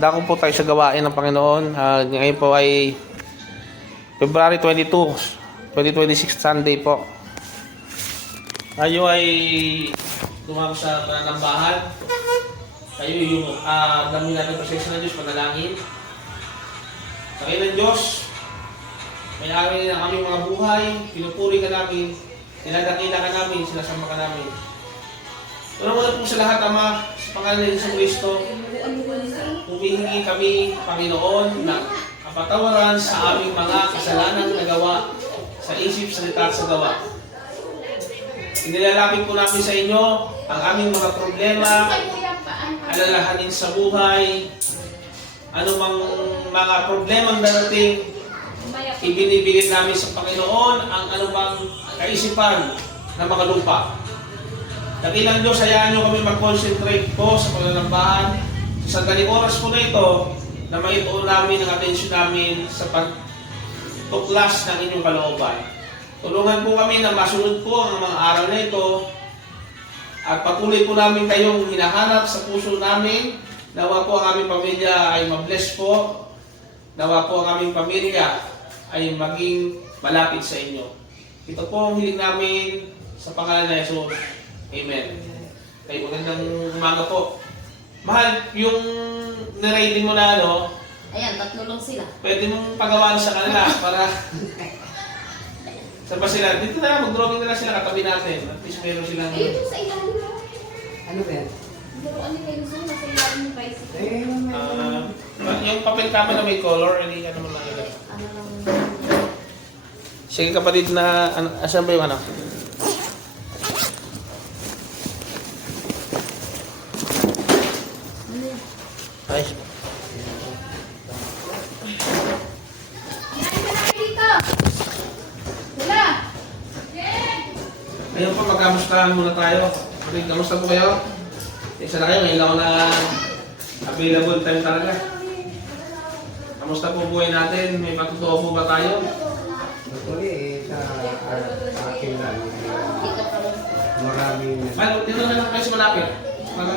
Dako po tayo sa gawain ng Panginoon. Ngayon po ay February 22, 2026 Sunday po. Tayo ay tumawag sa pananambahan. Tayo yung dami natin pasensya ng Diyos, panalangin. Sa ng Diyos, may-ari na aming mga buhay, pinupuri ka namin, dinadakila ka namin, sinasama ka namin. Una-una po sa lahat, Ama, sa pangalan ng Isang Kristo, humihingi kami, Panginoon, ng kapatawaran sa aming mga kasalanang nagawa sa isip, salita at sa gawa. Inilalapit po namin sa inyo ang aming mga problema, alalahanin sa buhay, anumang mga problemang darating, ibinibigay namin sa Panginoon ang anumang kaisipan na makalumpa. Dakilang Diyos, hayaan nyo kami mag-concentrate po sa pananambahan. Sa sandaling oras po na ito, na maituon namin ang atensyon namin sa pagtuklas ng inyong kalooban. Tulungan po kami na masunod po ang mga aral na ito at patuloy po namin kayong hinahanap sa puso namin. Nawa po ang aming pamilya ay mabless po. Nawa po ang aming pamilya ay maging malapit sa inyo. Ito po ang hiling namin sa pangalan ng Jesus. Amen. Kaya magandang umaga po. Mahal, yung nirating mo na ano, ayan, tatlo lang sila. pwede mong pagawa sa kanila para saan ba sila? Dito na, mag-drawing na lang sila katabi natin. At least meron silang Ayun sa ilalim mo. Ano ba yan? Laruan nila yung Zoom, nasa ilalim ng bicycle. yung papel kami na may color, hindi ka naman lang. Ano lang. Sige kapatid na, asan ba yung ano? Ay. Ngayon po, magkamustahan muna tayo. Okay, kamusta po kayo? Isa na kayo, ngayon ako na available time talaga. Kamusta po buhay natin? May patutuo po ba tayo? Actually, sa akin lang, maraming... Malo, dito na lang kayo sa malapit. Para,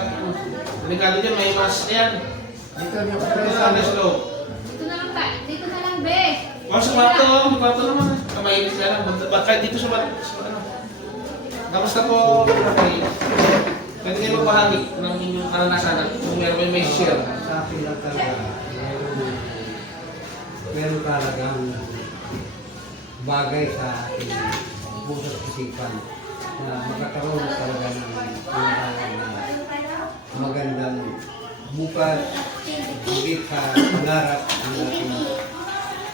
delikado dyan, may mas, ayan. Dito niyo Dito pa na lang, slow. Dito na lang ba? Dito na lang, be. Sa kwarto, may kwarto naman. Kamainis na lang. Kahit dito sa ano. Kamusta po, Rafael? Pwede kayo magbahagi ng inyong karanasan kung meron kayo may share. Sa akin lang talaga, meron talagang bagay sa ating bukas isipan na magkakaroon talaga ng magandang bukas, higit sa pangarap ng ating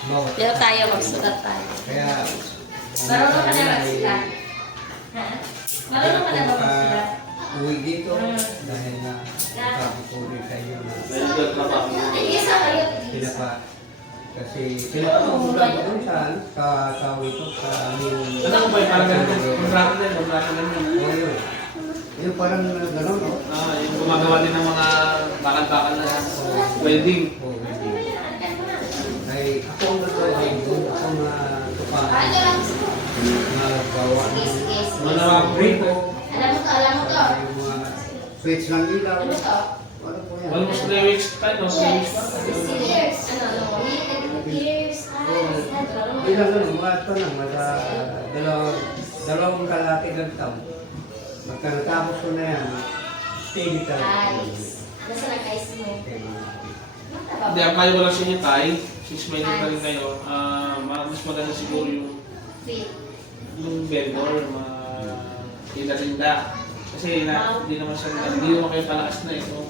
bawat. Dito tayo, magsulat tayo. Kaya, Marunong ka na magsulat? Ha? Marunong ka na magsulat? uwi dito dahil na sabi ko rin sa inyo na Ay, isa kayo. kasi pinapamula ko dun sa tao ito sa aming... Ano ba yung parang ganun? Kontrata din, kontrata din yun. Oo, yun. Yung parang gano'n, no? Yung gumagawa din ng mga bakal-bakal na welding. Oo, hindi. Ay, ako ang naggawa doon. Ako ang Ano lang? nagawa Sige, sige, sige. Mga briko. Alam mo to, alam mo to. Yung mga switch ng ilaw. Ano to? Ano po yan? almost 3 weeks pa, no? 3 weeks pa. 60 years. Ano, no? Years. Bilang ano, mga ito na, dalawang kalaki ng taon. Pagka natapos ko na yan, steady talaga. Nice. Nasa na guys mo? Hindi, ang kayo ko lang sa inyo, Tay. Since may pa rin kayo, mas maganda siguro Fit. yung vendor, mga tinda-tinda. Kasi hindi naman kayo palakas na eh. So,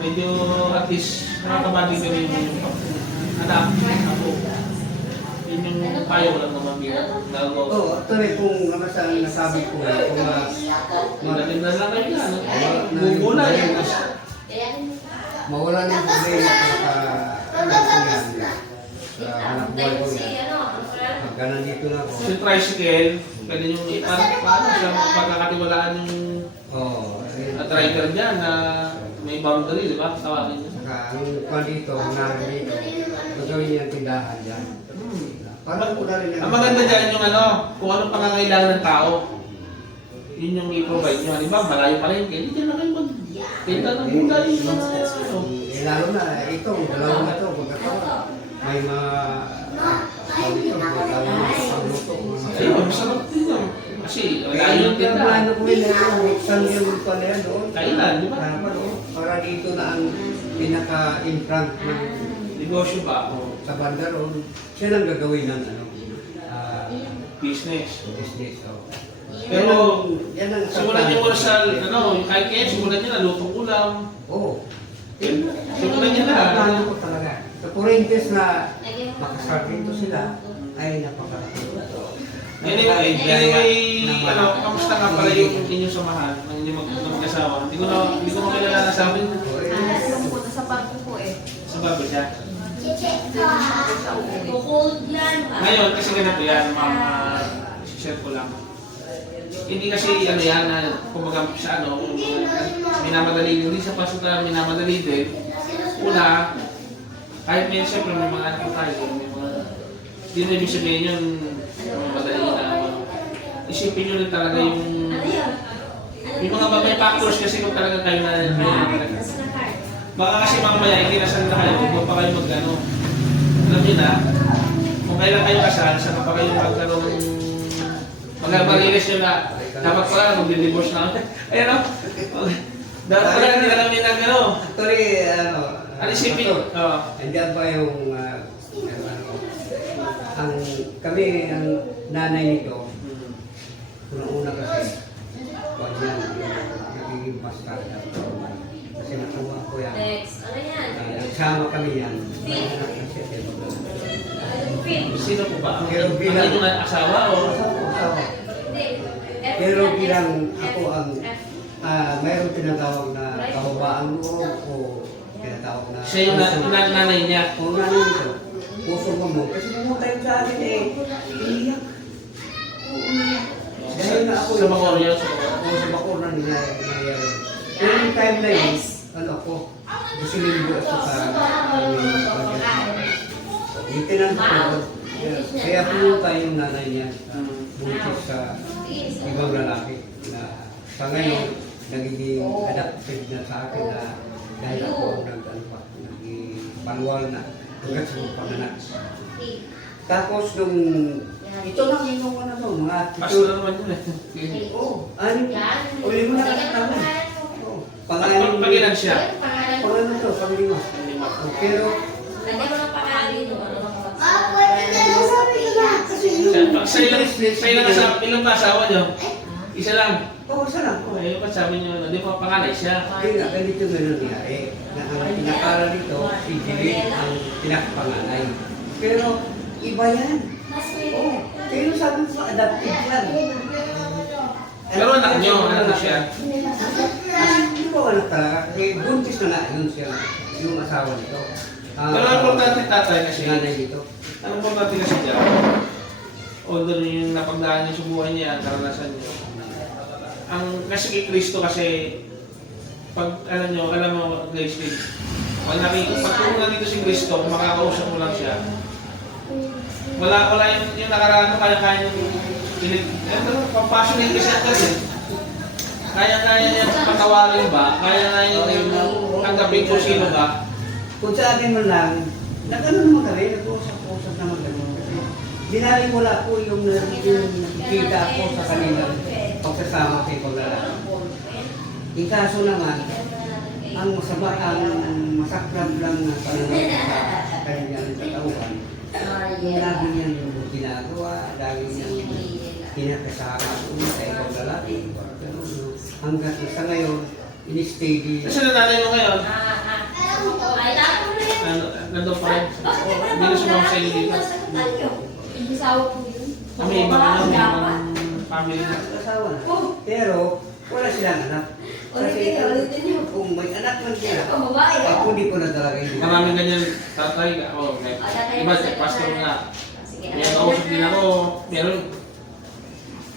medyo at least nakakabali ka rin yung anak, ako. Yun yung kayo ko lang naman nagawa. Oo, actually kung nasabi ko, kung Tinda-tinda lang kayo na, no? Bubula yun. mawala ng problema sa hanap buhay ko yan. Pagka nandito na ako. Si tricycle, pwede nyo paano siya pagkakatiwalaan yung Oo. driver dyan na may boundary, di ba? Tawagin niya. Saka ang kwan dito, nandito, magawin niya ang tindahan dyan. Parang ko na rin yan. Ang maganda dyan yung ano, kung anong pangangailangan ng tao. Yun yung i-provide nyo. Halimbawa, malayo pa rin. Hindi dyan na kayo mag-tinda ng gulay. lalo na itong dalawang na ito, pagkatawa, may mga pagluto. Ayun, masarap din yun. Kasi wala yung Kaya tinda. plano ko yun na saan yung pala yan doon. Kailan, di ba? Para dito na ang pinaka-in-front ng Negosyo ba? O sa banda roon. Siya lang gagawin ng business? business. So. Pero, yan ang simulan niyo muna sa, kahit kaya simulan niyo na lutong ulam. Oo. Simulan niyo na. Plano ko talaga. Sa Corinthians na makasarap dito sila, ay napakalaki. Anyway, kamusta nga pala yung inyong samahan ng inyong mag-asawa? Hindi ko makilala sa amin. Pumunta sa parko po eh. Sa bago siya. Cold yan. Ngayon, kasi ganito yan, share ko lang. Hindi kasi yan, kumbaga sa minamadali, hindi sa pasuta minamadali din. Una, kahit may siyempre may mga anak ko tayo, may mga, hindi na ibig sabihin yun, madali na, isipin nyo rin talaga yung mga babay factors kasi kung talaga kayo na baka kasi mamaya hindi na saan na kayo, huwag pa kayo mag-ano. Alam nyo na, kung kailan kayo kasal, saan pa kayo mag-ano mag-marilis nyo na, dapat pala mag-divorce na. Ayan o, dapat pala hindi alam nyo na gano'n. Actually, Ano isipin? Andiyan ba yung kami, ang nanay nito, una kasi, wag yan, nagiging master na kasi natuwa ko yan. Next. Ano yan? Nagsama kami yan. Sino po ba? Pero bilang- Ang inyong asawa o? Hindi. Pero bilang ako ang, mayroong tinatawag na kababaan mo o tinatawag na... Siya yung nanay niya. O nanay nito, puso mo. Kasi pumunta yun sa akin eh, iiyak. Oo na. Dahil na ako Sa Bacoor yun? Oo, sa Bacoor na nangyayari. Pero yung time na yun, ako, gusto niligo ako sa itinanong ko. Kaya pumunta yung nanay niya, buntis sa ibang lalaki na sa ngayon, nagiging adapted na sa akin na dahil ako naging manual na hanggang sa panganak. Tapos nung ito lang yung mga Pasto na naman yun eh. Oo, uli mo na katatawan. Pag-ilan siya? Pangalan to, pag-lima. Pero, Sa ilang asawa niyo? Isa lang. oo, isa lang. Ayun pa sabi niyo, di pa panganay siya. Hindi nga, ganito nga nangyari. Na ang pinakala dito, si Jilit ang pinakapanganay. Pero, iba yan. Oo, pero sabi ko, adapted yan. Pero anak niyo, anak na siya. Hindi ko anak talaga, kasi buntis na nga yun siya, yung asawa nito. Pero ang importante tatay kasi, Nanay dito. ang importante kasi dyan, although yung napagdaan niyo sa buhay niya, karanasan niyo, ang kasi kay Kristo kasi, pag alam mo guys, pag tulungan dito si Kristo, kung makakausap mo lang siya, wala yung nakaraan mo, kaya pampassionate kasi ang kasi. Kaya niya patawarin ba? Kaya yung tanggapin kung sino ba? Kung sa akin mo lang, nag-ano naman kami, nag-uusap-usap naman kami. Dinali mo lang po yung nakikita ko sa kanilang pagsasama sa ibang lalaki. Yung kaso naman, ang masama, ang masakran lang na pananaw sa kanilang katauhan, lagi niyan yung ginagawa, lagi niyan kinakasama sa ibang lalaki. Hanggang sa ngayon, in-steady. Kasi nanay mo ngayon, nandun pa rin. Hindi na sumama sa inyo dito. Kami ibang family na. Asawa na. Pero, wala silang anak. Kasi kung may anak man sila, ako hindi ko na talaga hindi. Maraming ganyan tatay. Iba, pastor nga. May nakausap din ako. Meron.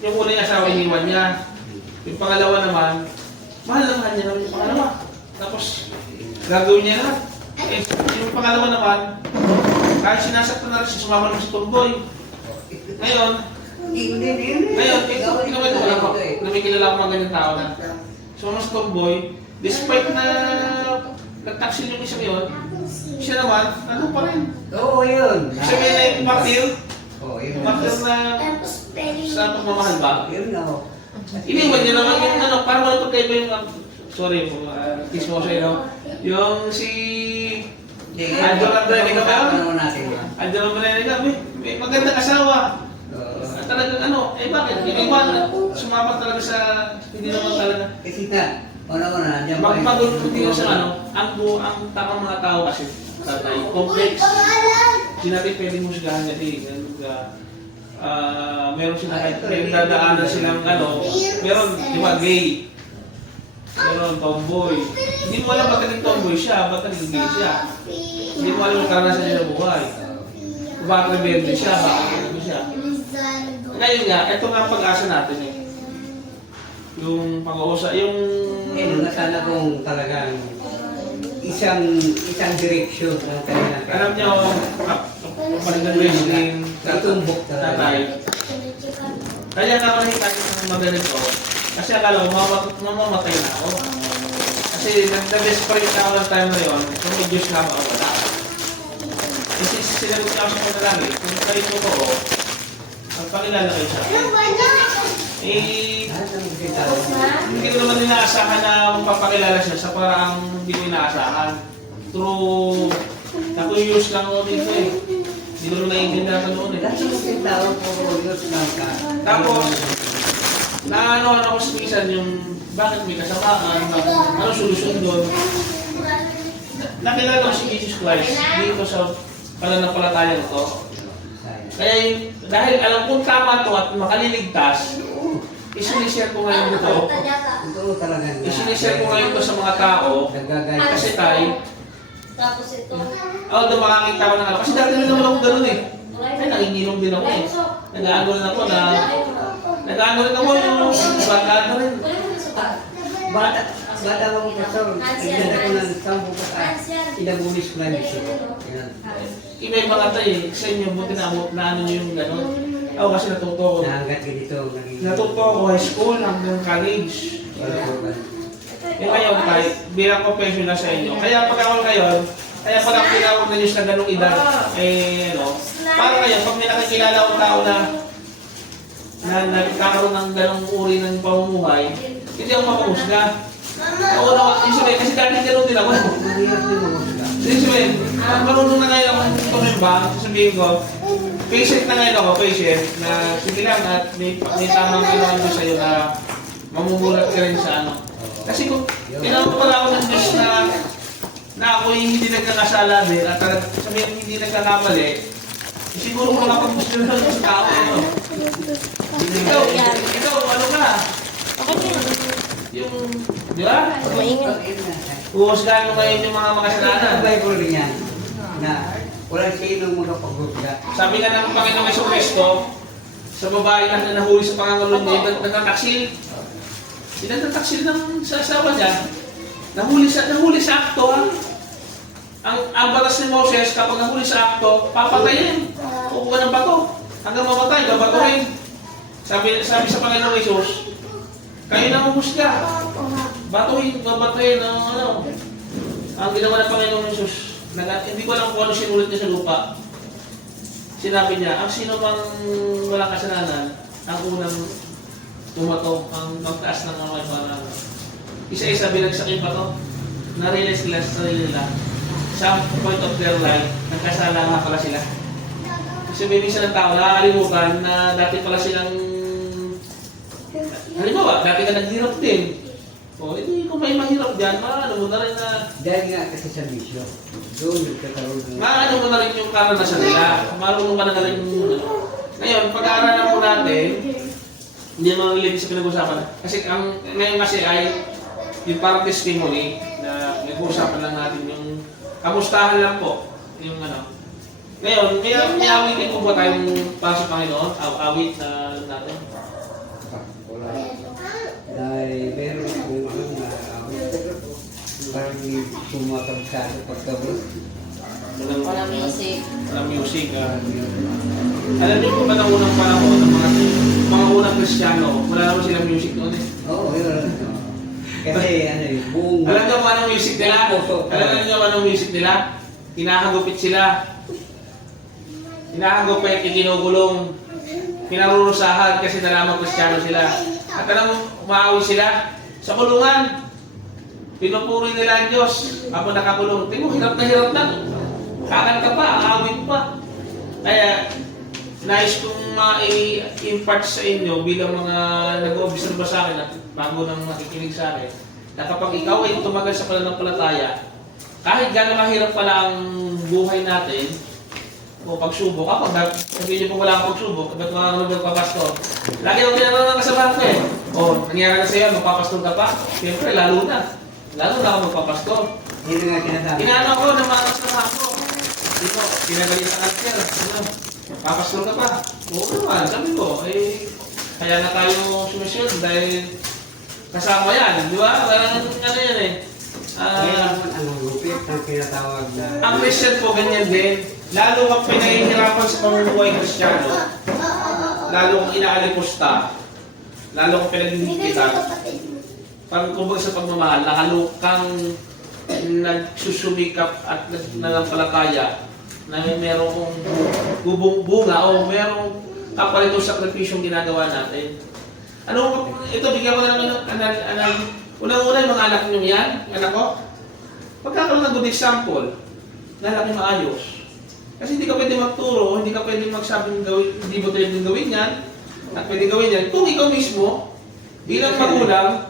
Yung una yung asawa, iniwan niya. Yung pangalawa naman, mahal na mahal niya naman yung pangalawa. Tapos, gagawin niya lahat. Eh, yung pangalawa naman, kahit sinasaktan na rin siya, sumama naman sa tomboy. Ngayon, kinuwento ko lang ako, na may kilala ko mga ganyang tao na sumama sa tomboy, despite na nagtaksil yung isang yun, siya naman, ano pa rin. Oo, yun. Siya may naipatil, Oo, yun. patil na sa pagmamahal ba? Yun nga ho. Iniwan niya naman yung ano, parang wala pagkaiba yung, sorry po, kiss mo sa iyo. Yung si Angelo Andrenica ba? Ano natin yan? Angelo Andrenica, may magandang asawa. Oo. At talagang ano, bakit? Iniwan, sumama talaga sa, hindi naman talaga. Kasi na, una-una, nandiyan pa Magpagulunti ko sa ano, ang tamang mga tao kasi, tatay, complex. Hindi natin pwedeng musgahan niya din. Meron sila kahit may dadaanan silang ano, meron, di ba, gay. Meron tomboy. Hindi mo alam ba't naging tomboy siya, ba't naging gay siya. Hindi mo alam yung karanasan niya sa buhay. Bakit rebelde siya, bakit ano siya. Ngayon nga, ito nga ang pag-asa natin eh. Yung pag-uusap, yung... Ngayon, nasana kung talagang isang direksyon ng kanilang Alam niyo, kapalitan wrestling, Tutumbok talaga. tatay. Kaya nga ako nakikita ng maganito, kasi akala ko mamamatay na ako. Kasi nag-desperate na ako ng time na yun, kung may Diyos na ako, wala. Kasi sinagot niya ako sa panalangin, kung kayo totoo, magpakilala kayo sa akin. Eh, hindi ko naman inaasahan na magpapakilala siya sa paraang hindi ko inaasahan. True, nakuyos lang ako dito eh. Hindi ko naman naiintindihan ka noon eh. Dahil yung tao po, yun lang ka. Tapos, naanohan ako sa minsan yung bakit may kasamaan, ano solusyon doon. Nakilala ko si Jesus Christ dito sa pananampalataya ko. Kaya dahil alam kong tama to at makaliligtas, isinishare ko ngayon ito. Ito talaga na. Isinishare ko ngayon ito sa mga tao. Nagagaya. Kasi tayo, Tapos ito. ako doon makakita ko ng ano. Kasi dati rin naman ako ganun eh. Ay, nanginginom din ako eh. Nag-ano rin ako na... Nag-ano rin ako yung bata rin. Bata ako pastor. Nagdala ko ng 10 pa. Inabulis ko lang siya. Yan. Iba-iba ka tayo eh. Sa inyo, buti na ano nyo yung gano'n. Ako kasi natuto ko. Nahangat ganito. Natuto ako high school hanggang college. Eh ngayon tayo, bilang professional sa inyo. Kaya pag ako ngayon, kaya pag ako pinawag na Diyos na ganong edad, eh ano, para ngayon, pag may nakikilala akong tao na nagkakaroon ng ganong uri ng pamumuhay, hindi ako makamusga. Nauna, kasi dati gano'n din ako. Mahirap din mo. Sabihin, marunong na ngayon akong tumimba, sabihin ko, patient na ngayon ako, patient, na sige lang at may tamang ginawa ko sa'yo na mamumulat ka rin sa ano. Kasi kung tinawag pala ako ng Diyos na ako hindi nagkakasala din at sabihin hindi nagkakamali, siguro kung nakapagpusin na sa tao ano. Ikaw, ano ka? Yung, di ba? Huhusgahan mo ngayon yung mga makasalanan. Ang Bible rin yan. Na walang sinong makapag-husga. Sabi nga ng Panginoong Jesucristo, sa babae na nahuli sa pangangaluan niya, nagtataksil. Nagtataksil ng sa asawa niya. Nahuli sa akto. Ang batas ni Moses, kapag nahuli sa akto, papatayin. Kukuha ng bato. Hanggang mamatay, babatuhin. Sabi sa Panginoong Jesus, kayo na humusga. Batuhin, babatuhin, ano. Ang ginawa ng Panginoong Jesus, hindi ko alam kung ano sinulit niya sa lupa. Sinabi niya, ang sino mang walang kasalanan, ang unang tumato, ang magtaas ng mga parang isa-isa binagsak yung bato, na-realize nila sa sarili nila, sa point of their life, nagkasala nga pala sila. Kasi may minsan ng tao, nakakalimutan na dati pala silang, halimbawa, dati ka naghirap din. O, hindi kung may mahirap dyan, maano mo na rin na... Dahil nga kasi sa misyo, doon nagkakaroon ng... Maano mo na rin yung karanasan nila. Marunong ka na rin yung... Ngayon, pag-aaralan mo natin, hindi naman related sa pinag-usapan. Kasi ngayon kasi ay yung parang testimony na nag-uusapan lang natin yung kamustahan lang po. Yung ano. Ngayon, may awitin po ba tayong pasok Panginoon? Awit na natin? Wala. Dahil meron akong ano na parang sumatabsado pagkabot. Walang music. Walang music. Alam niyo po ba na unang panahon ng mga unang Kristiyano, wala naman silang music noon eh. Oo, yun. Kasi ano yun, buong... Alam niyo kung anong music nila? Alam niyo kung anong music nila? Hinahagupit sila. Hinahagupit, ikinugulong, pinarurusahan kasi nalaman Kristiyano sila. At alam mo, umaawi sila sa kulungan. Pinupuri nila ang Diyos habang nakakulong. Tingnan mo, hirap na. Kakanta pa, aawit pa. Kaya, nais kong ma-impart sa inyo bilang mga nag-observe sa akin at bago nang makikinig sa akin, na kapag ikaw ay tumagal sa pananampalataya, kahit gano'ng mahirap pala ang buhay natin, o pagsubok, kapag sabihin niyo po wala akong pagsubok, ba't mga magpapastor? Lagi akong tinanong ng kasamahan ko eh. O, nangyari na sa'yo, magpapastor ka pa? Siyempre, lalo na. Lalo na ako magpapastor. Yun nga sinasabi. Inaano ako ng mga kasamahan ko. Dito, pinagalitan ka siya. Ano, papastor ka pa? Oo naman, sabi ko. Eh, kaya na tayo sumisyod dahil kasama yan. Di ba? Parang ano yan eh. Kaya naman ang gupit ang tinatawag na... Ang Christian po, ganyan din. Lalo kang pinahihirapan sa pamumuhay Kristiyano, lalo kang inaalipusta, lalo kang pinaghihigitan, pag kumbaga sa pagmamahal, nakalukang nagsusumikap at nanampalataya na meron kong bubong bunga o merong kapalit o sakripisyong ginagawa natin. Ano, ito bigyan ko na ng unang-una yung mga anak nyo yan, anak ko, pagkakaroon ng good example, lalaki maayos. Kasi hindi ka pwede magturo, hindi ka pwede magsabing gawin, hindi mo pwede gawin yan, at pwede gawin yan. Kung ikaw mismo, bilang magulang,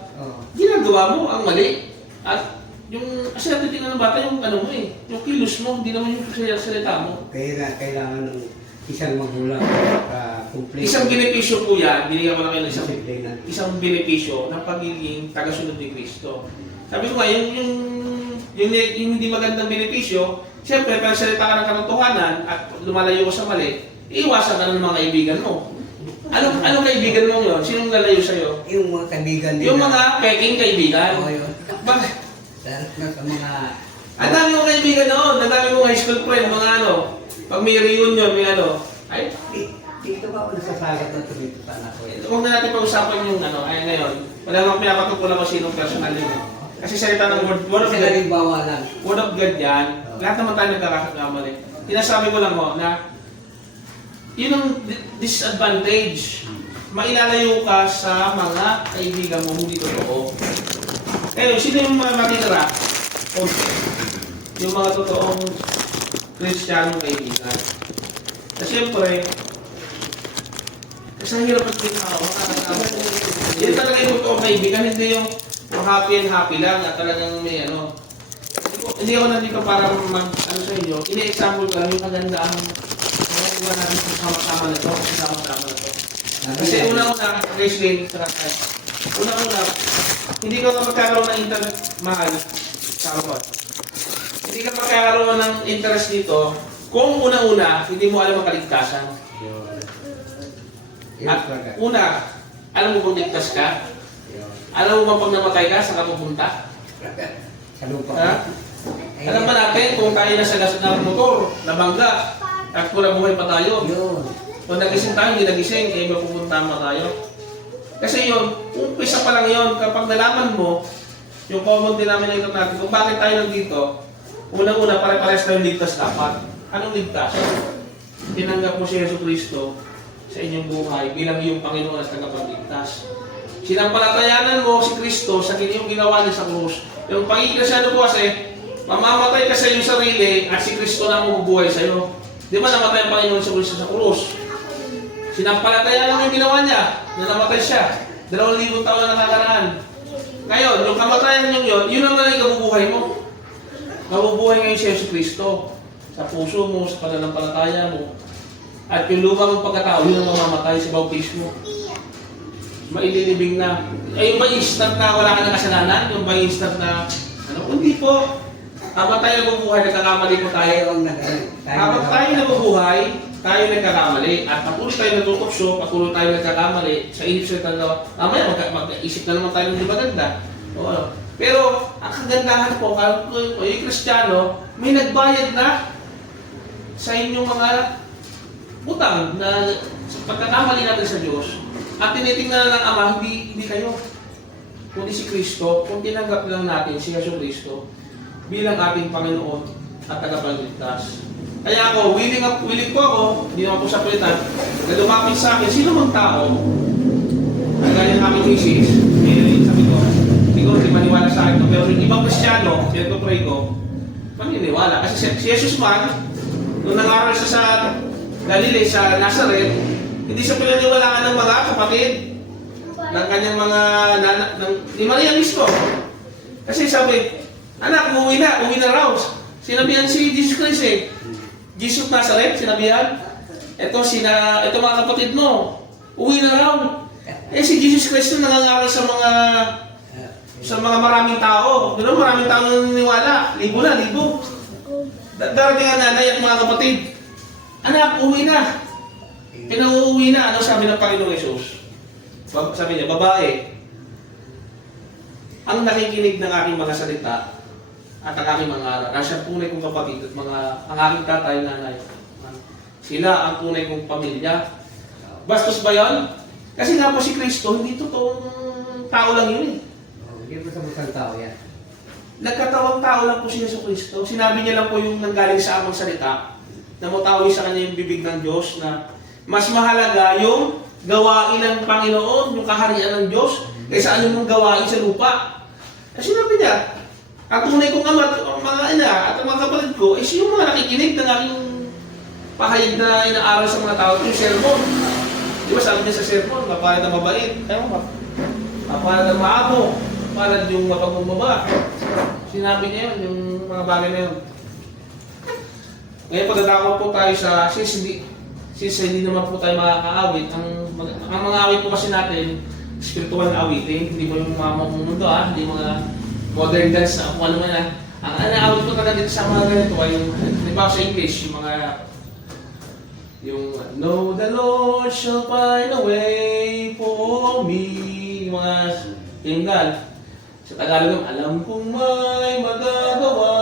ginagawa mo ang mali. At yung, kasi natin tingnan ng bata yung ano mo eh, yung kilos mo, hindi naman yung salita mo. Kaya kailangan ng isang magulang para complete. Isang benepisyo po yan, binigyan ko lang kayo ng Disiplina. isang benepisyo ng pagiging tagasunod ni Kristo. Sabi ko nga, yung hindi magandang benepisyo, siyempre, pag salita ka ng katotohanan at lumalayo ka sa mali, iiwasan ka ng mga kaibigan mo. Anong kaibigan mo yun? Sinong lalayo sa'yo? Yung mga kaibigan nila. Yung mga peking kaibigan. Oo, yun. Bakit? Dahil na sa mga... Ang dami mong kaibigan noon, ang dami mong high school friend, mga ano, pag may reunion, may ano, ay, Dito ba ako nasasagat na ito dito sa anak ko? huwag na natin pag-usapan yung ano, ay ngayon, wala namang pinapatutulan ko sinong personal yun. Kasi salita ng word of Kasi God, halimbawa lang. word of God yan, lahat naman tayo nagkakakamali. Tinasabi ko lang ho, na yun ang disadvantage. Mailalayo ka sa mga kaibigan mo, hindi totoo. Ngayon, sino yung mga matitira? Yung mga totoong Kristiyanong kaibigan. Kasi siyempre, kasi ang hirap at tao, yun talaga yung totoong kaibigan, hindi yung happy and happy lang at talagang may ano. Hindi ako nandito para ano sa inyo, ini-example ko lang yung kagandaan ng mga natin sa sama-sama na ito, sama-sama na ito. Kasi una-una, guys, Lane, sa katay. Una-una, hindi ka magkakaroon ng internet mahal sa kapot. Hindi ka magkakaroon ng interest dito kung una-una, hindi mo alam ang kaligtasan. At una, alam mo bang ligtas ka? Alam mo bang pag namatay ka, saan ka pupunta? Sa lupa. Ha? Alam ba natin kung tayo nasa gas ng motor, nabangga, at kung nabuhay pa tayo? Yun. Kung nagising tayo, hindi nagising, eh mapupunta mo tayo. Kasi yun, umpisa pa lang yun, kapag nalaman mo, yung common denominator natin, kung bakit tayo nandito, unang-una, pare-pares tayong ligtas dapat. Anong ligtas? Tinanggap mo si Yesu Cristo sa inyong buhay bilang iyong Panginoon at tagapagligtas. Sinampalatayanan mo si Kristo sa iyong ginawa niya sa krus. Yung pagkikristyano po kasi, mamamatay ka sa iyong sarili at si Kristo na mabubuhay sa iyo. Di ba namatay ang Panginoon sa Kristo sa krus? Sinampalatayanan mo yung ginawa niya na namatay siya. 2,000 taon na nakakaraan. Ngayon, yung kamatayan niyo yun ang nalang ikabubuhay mo. Mabubuhay ngayon si Yesu Kristo sa puso mo, sa pananampalataya mo. At yung lumang mong pagkatao, yun ang mamamatay sa bautismo. Maililibing na. Ay, yung ba instant na wala ka ng kasalanan? Yung ba instant na, ano? Hindi po. Habang tayo nabubuhay, nagkakamali po tayo. Habang tayo nabubuhay, tayo nagkakamali. At patuloy tayo natutukso, patuloy tayo nagkakamali. Sa inip sa tanda, mamaya mag-isip na naman tayo ng di maganda. O, ano? Pero, ang kagandahan po, yung Kristiyano, may nagbayad na sa inyong mga utang na sa pagkakamali natin sa Diyos. At tinitingnan ng Ama, hindi kayo. kundi si Kristo, kung tinanggap lang natin si Yesu Kristo bilang ating Panginoon at tagapagligtas. Kaya ako, willing po ako, hindi naman po sa palitan, na lumapit sa akin, sino mang tao, kagaya ng aming misis, sabi ko, siguro di maniwala sa akin, pero yung ibang Kristyano, kaya ko pray ko, maniniwala. Kasi si Jesus man, nung nangaral siya sa Galilee, sa Nazareth, hindi siya pinaniwalaan ng mga kapatid, ng kanyang mga ni Maria mismo. Kasi sabi, anak, uwi na raw. Sinabihan si Jesus Christ eh. Jesus Nazareth, sinabihan. Ito mga kapatid mo, uwi na raw. Eh si Jesus Christ na nangangaral sa mga maraming tao. Pero maraming tao naniniwala. Libo. Darating ang nanay at mga kapatid. Anak, uwi na. Pinauuwi na. Ano sabi ng Panginoong Yesus? Sabi niya, babae, ang nakikinig ng aking mga salita at ang aking mga aral, nasa tunay kong kapatid at ang aking tatay, nanay, sila ang tunay kong pamilya. Bastos ba yun? Kasi nga po si Kristo, hindi totoong tao lang yun eh. Hindi po sa busang tao yan. Nagkatawang tao lang po si Yesu Kristo. Sinabi niya lang po yung nanggaling sa amang salita, na matawi sa kanya yung bibig ng Diyos, na mas mahalaga yung gawain ng Panginoon, yung kaharian ng Diyos, kaysa anong gawain sa lupa. Kasi sinabi niya, ang tunay kong ama, ang mga ina, at ang mga kapatid ko, is yung mga nakikinig ng aking pahayag na inaaral sa mga tao, yung sermon. Di ba sabi niya sa sermon, mapalad na mabait, mapalad na maamo, mapalad yung mapagmumaba. Sinabi niya yun, yung mga bagay na yun. Ngayon, pagdadako po tayo sa, since hindi naman po tayo makakaawit, ang mga awit po kasi natin, spiritual na awitin, hindi mo yung mga mundo hindi mga modern dance na kung ano man Ang awit po talaga dito sa mga ganito ay yung, halimbawa sa English, yung know the Lord shall find a way for me, yung mga tinggal. Sa Tagalog, alam kong may magagawa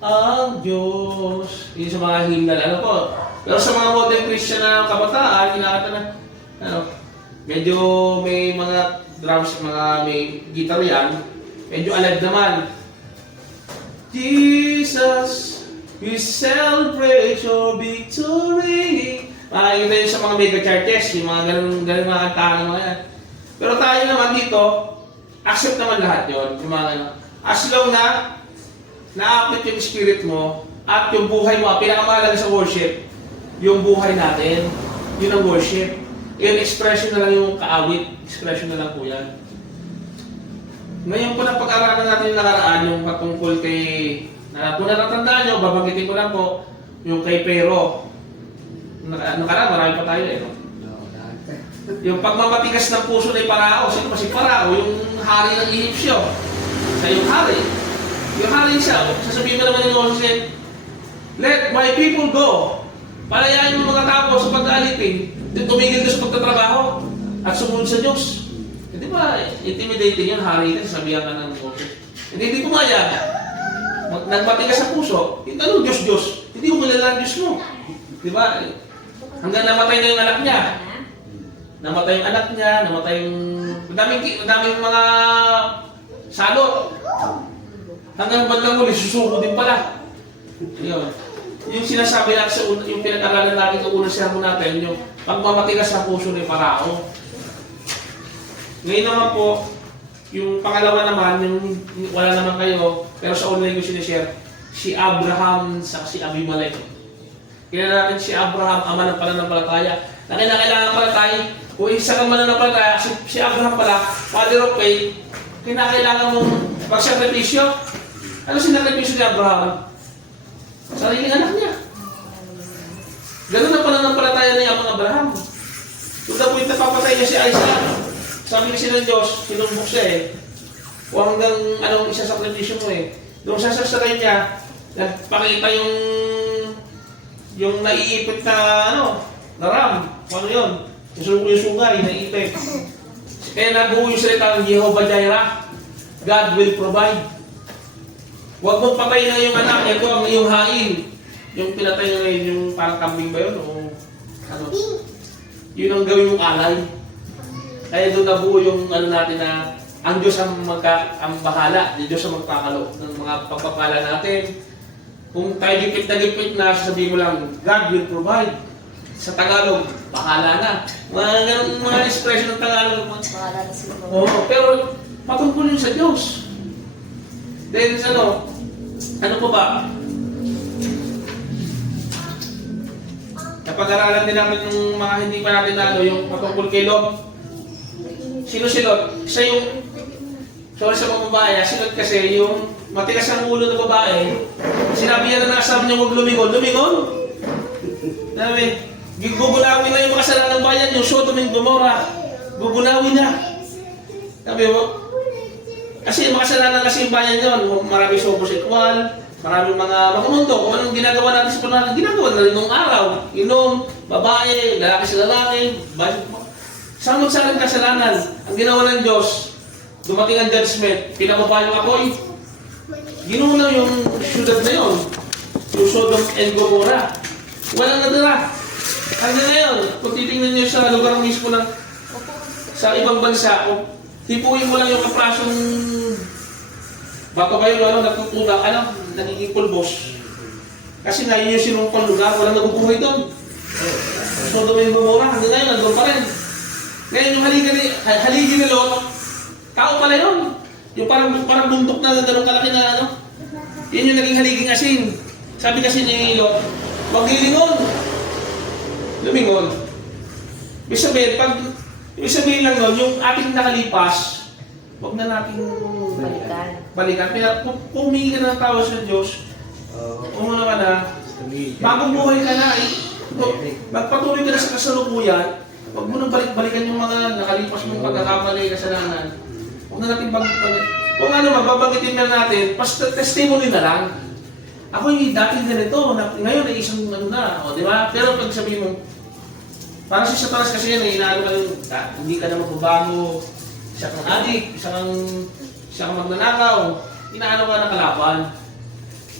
ang Diyos. Yung sa mga himnal, ano po. Pero sa mga modern Christian na kabataan, kinakata na, medyo may mga drums, may guitar yan, medyo alad naman. Jesus, we celebrate your victory. Makikita yun sa mga mega churches, yung mga ganun mga kantahan, mga yan. Pero tayo naman dito, accept naman lahat yun, yung mga ganun. As long na na-uplift yung spirit mo at yung buhay mo, ang pinakamahalaga sa worship, yung buhay natin, yun ang worship. Yung expression na lang yung kaawit, expression na lang po yan. Ngayon po na pag-aralan natin yung nakaraan, yung patungkol kay, kung natatandaan nyo, babanggitin ko lang po, yung kay Pero. Nakaraan, marami pa tayo eh, no? Yung pagmamatigas ng puso ni Parao, sino pa si Parao? Yung hari ng Egyptio. Sa yung hari. Yung hari siya, sasabihin mo naman ng Moses, let my people go. Palayain mo mga tao sa pag-aalitin, tumigil ka sa pagtatrabaho at sumunod sa Diyos. Hindi ba, intimidating yun, hari ka, sasabihan ka ng Moses. Hindi pumayag. Nagmatigas sa puso, ano Diyos? Hindi mo kilala ang Diyos mo. Di ba? Hanggang namatay na yung anak niya. Namatay yung anak niya, namatay yung... Madaming mga salot. Hanggang bandang muli, susuko din pala. Yun. Yung sinasabi natin sa yung pinag-aralan natin sa unang sermon natin, yung pagmamatigas sa puso ni Parao. Ngayon naman po, yung pangalawa naman, yung wala naman kayo, pero sa online ko sinishare, si Abraham sa si Abimelech. Kilala natin si Abraham, ama ng pananampalataya. Na kailangan pala tayo, kung isa kang mananampalataya, si Abraham pala, father of faith, kinakailangan mong pagsakripisyo. Ano sinakripisyo ni Abraham? Sariling anak niya. Ganun ang pananampalataya niya ang Abraham. To the point na papatay niya si Isaac. Sabi kasi ng Diyos, sinumbok siya eh. O hanggang anong isasakripisyo mo eh. Doon sasasakay niya, nagpakita yung naiipit na na ram. Ano yun? Yung sungay, naiipit. Kaya nabuo yung salita ng Jehovah Jireh. God will provide. Huwag mong patay na yung anak niya, ito yung hain. Yung pinatay na yun, yung parang kambing ba yun? O ano? Yun ang gawin mong alay. Kaya doon nabuo yung natin na ang Diyos ang bahala, ang Diyos ang magkakalo ng mga pagpapala natin. Kung tayo gipit na, sasabihin mo lang, God will provide. Sa Tagalog, bahala na. Mga ganun mga expression ng Tagalog. Bahala na siguro. Oo, pero patungkol yun sa Diyos. Then, ano po ba? Napag-aralan din namin yung mga hindi pa natin yung patungkol kay Lot. Sino si Lot? Siya yung, sorry sa mga babae, si Lot kasi yung matigas ang ulo ng babae, sinabi niya na nasa niya huwag lumingon. Lumingon? Sabi, gugulawin na yung mga kasalanan ng bayan, yung Sodom and Gomorrah. Gugulawin na. Sabi mo, kasi yung mga kasalanan kasi yung bayan yun, maraming homosexual, maraming mga mundo, kung anong ginagawa natin sa panahon, ginagawa na rin nung araw. Inom, babae, lalaki sa lalaki, saan magsalang kasalanan? Ang ginawa ng Diyos, dumating ang judgment, pinababa yung apoy, ginunaw yung syudad na yun, yung Sodom and Gomorrah. Walang nadira. Hanggang ngayon, kung titingnan nyo sa lugar mismo ng sa ibang bansa, kung tipuin mo lang yung kaprasong baka ba yung nagtutulak, nagiging pulbos. Kasi nga yun yung sinumpang lugar, walang nabubuhay doon. Sodom and Gomorrah, hanggang ngayon, nandun pa rin. Ngayon yung haligi ni Lot, tao pala yun. Yung parang bundok na gano'ng kalaki na yun yung naging haliging asin. Sabi kasi ni Lot, huwag lilingon. Lumingon. Ibig sabihin lang nun, yung ating nakalipas, huwag na natin balikan. Kung humingi ka ng tawa sa Diyos, umuna ka na, bagong buhay ka na, magpatuloy ka na sa kasalukuyan, huwag mo nang balik-balikan yung mga nakalipas mong pagkakamali, kasalanan. Huwag na natin balik. Kung mababangitin na natin, testimony na lang. Ako yung dating ganito, ngayon ay isang di ba? Pero pag sabihin mo, parang si Satanas kasi yan, inaano ka yung, hindi ka na magbabago, isa kang adik, isa kang magnanakaw, inaano ka na kalaban.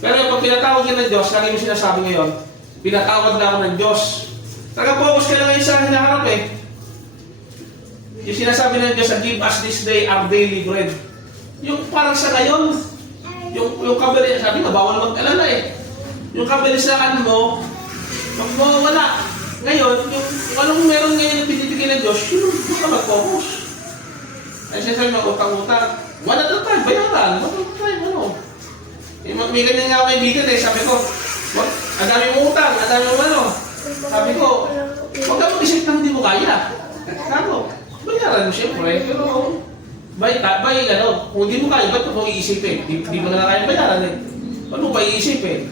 Pero pag pinatawag ka ng Diyos, lagi mo sinasabi ngayon, pinatawag na ako ng Diyos. Taga-focus ka na ngayon sa hinaharap eh. Yung sinasabi ng Diyos, give us this day our daily bread. Yung parang sa ngayon, yung kabili, sabi nga, bawal mag-alala eh. Yung kabilisaan mo, magmawala. Ngayon, yung anong meron ngayon na pinibigay ng Diyos, yun ka mag-focus. Ay siya sabi mo, utang-utang. Wala na tayo, bayaran. Wala na tayo, may ganyan nga ako kaibigan eh, sabi ko, ang dami mong utang, ang dami mong Sabi ko, huwag ka mag-isip na hindi mo kaya. Kako, bayaran mo siyempre, pero kung hindi mo kaya, ba't mo iisipin? Hindi mo na kaya bayaran eh. Ba't mo ba iisipin?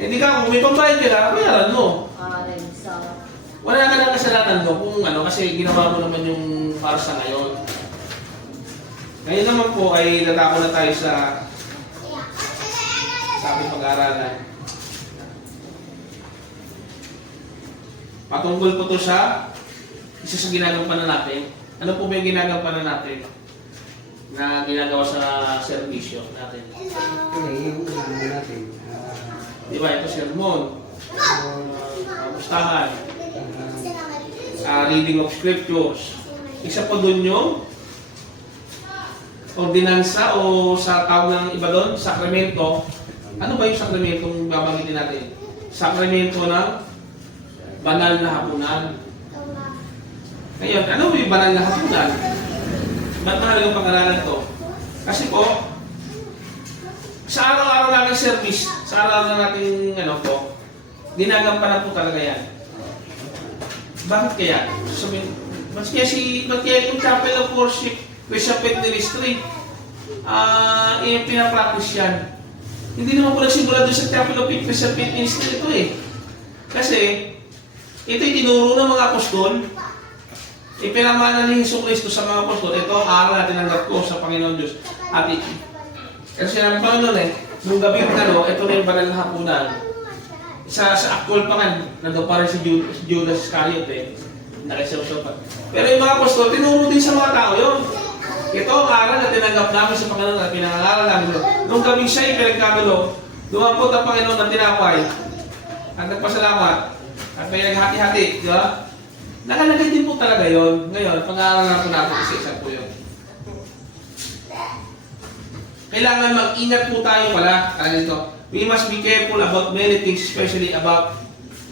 Hindi ka, kung may pambayad ka na, bayaran mo. Wala ka na kasalanan mo kung kasi ginawa mo naman yung para sa ngayon. Ngayon naman po ay natako na tayo sa aking pag-aaralan. Patungkol po ito sa isa sa ginagampanan natin. Ano po ba yung ginagampanan natin na ginagawa sa servisyo natin? Yung natin. Di ba? Ito sermon, kamustahan, reading of scriptures. Isa po doon yung ordinansa o sa tawag ng iba doon, sakramento. Ano ba yung sakramento kung babanggitin natin? Sakramento ng banal na hapunan. Ngayon, ano ba yung banal na hapunan? Ba't mahalagang pag-aralan ito? Kasi po, sa araw-araw nating service, sa araw-araw nating ginagampanan po talaga yan. Bakit kaya? Ba't kaya yung Chapel of Worship, Bishop Ministry, pinapractice yan. Hindi naman po nagsimula doon sa Chapel of Bishop Ministry ito eh. Kasi, ito'y tinuro ng mga apostol, ipinamana ni Hesus Kristo sa mga apostol, ito ang aral na tinanggap ko sa Panginoon Diyos. Kasi sinabi pa nun nung gabi ito na yung banal na hapunan. Sa actual pa nga, nandun pa rin si Judas Iscariot nakisaw-saw. Pero yung mga apostol, tinuro din sa mga tao yun. Ito ang aral na tinanggap namin sa Panginoon at pinangaral namin yun. Nung gabing siya'y pinagkagulo, dumampot ang Panginoon ng tinapay at nagpasalamat at may naghati-hati, di ba? Nakalagay din po talaga yun. Ngayon, pag-aaral na po natin isa-isa po yun. kailangan mag-ingat po tayo pala. Ito, we must be careful about many things, especially about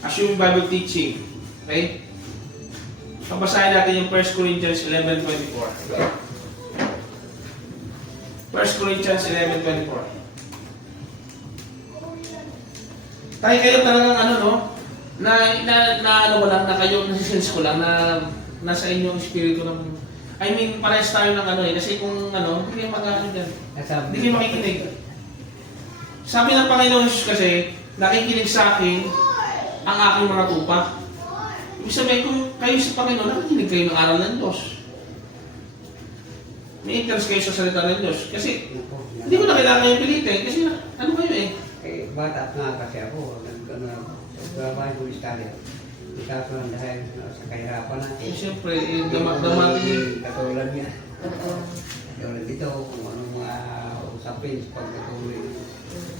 assuming Bible teaching. Okay? Pabasahin natin yung 1 Corinthians 11:24. 1 Corinthians 11:24. Tayo kayo talagang ano, no? Na ano ba lang, na kayo, nasisense ko lang na nasa inyong espiritu ng, I mean, parehas tayo ng ano eh, kasi kung ano, hindi kayo mag-ano dyan, hindi kayo makikinig. Sabi ng Panginoon Jesus kasi, nakikinig sa akin ang aking mga tupa. Ibig sabihin, kung kayo sa Panginoon, nakikinig kayo ng aral ng Diyos. May interest kayo sa salita ng Diyos. Kasi, hindi ko na kailangan yung pilitin, kasi ano kayo eh. Eh, bata nga kasi ako, nagbabahay ko study. Ikaso lang dahil sa kahirapan natin. Eh, siyempre, yung damat-damat Yung katulad niya. Katulad dito, kung anong mga usapin sa pagkatuloy.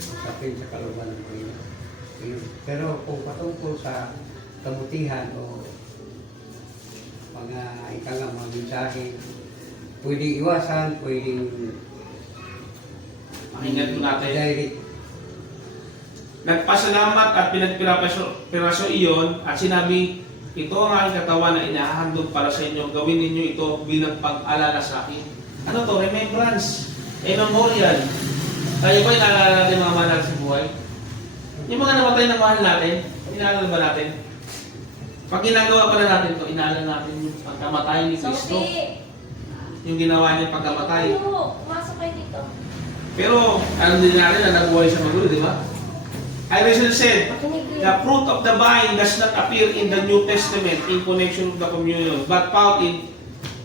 Usapin sa kaluban ng Panginoon. Pero kung patungkol sa kabutihan o mga ikang mga mensahe, pwedeng iwasan, pwedeng Pakinggan po natin. direct. Nagpasalamat at pinagpiraso iyon at sinabi, ito ang aking katawan na inahandog para sa inyo. Gawin ninyo ito bilang pag-alala sa akin. Ano to? Remembrance. A memorial. Tayo ba inaalala natin mga mahal sa buhay? Yung mga namatay na mahal natin, inaalala ba natin? Pag ginagawa pala natin to, inaalala natin yung pagkamatay ni Kristo. Yung ginawa niya pagkamatay. Pumasok kayo dito. Pero, alam din natin na nabuhay sa magulo, di ba? I recently said, the fruit of the vine does not appear in the New Testament in connection with the communion, but found in,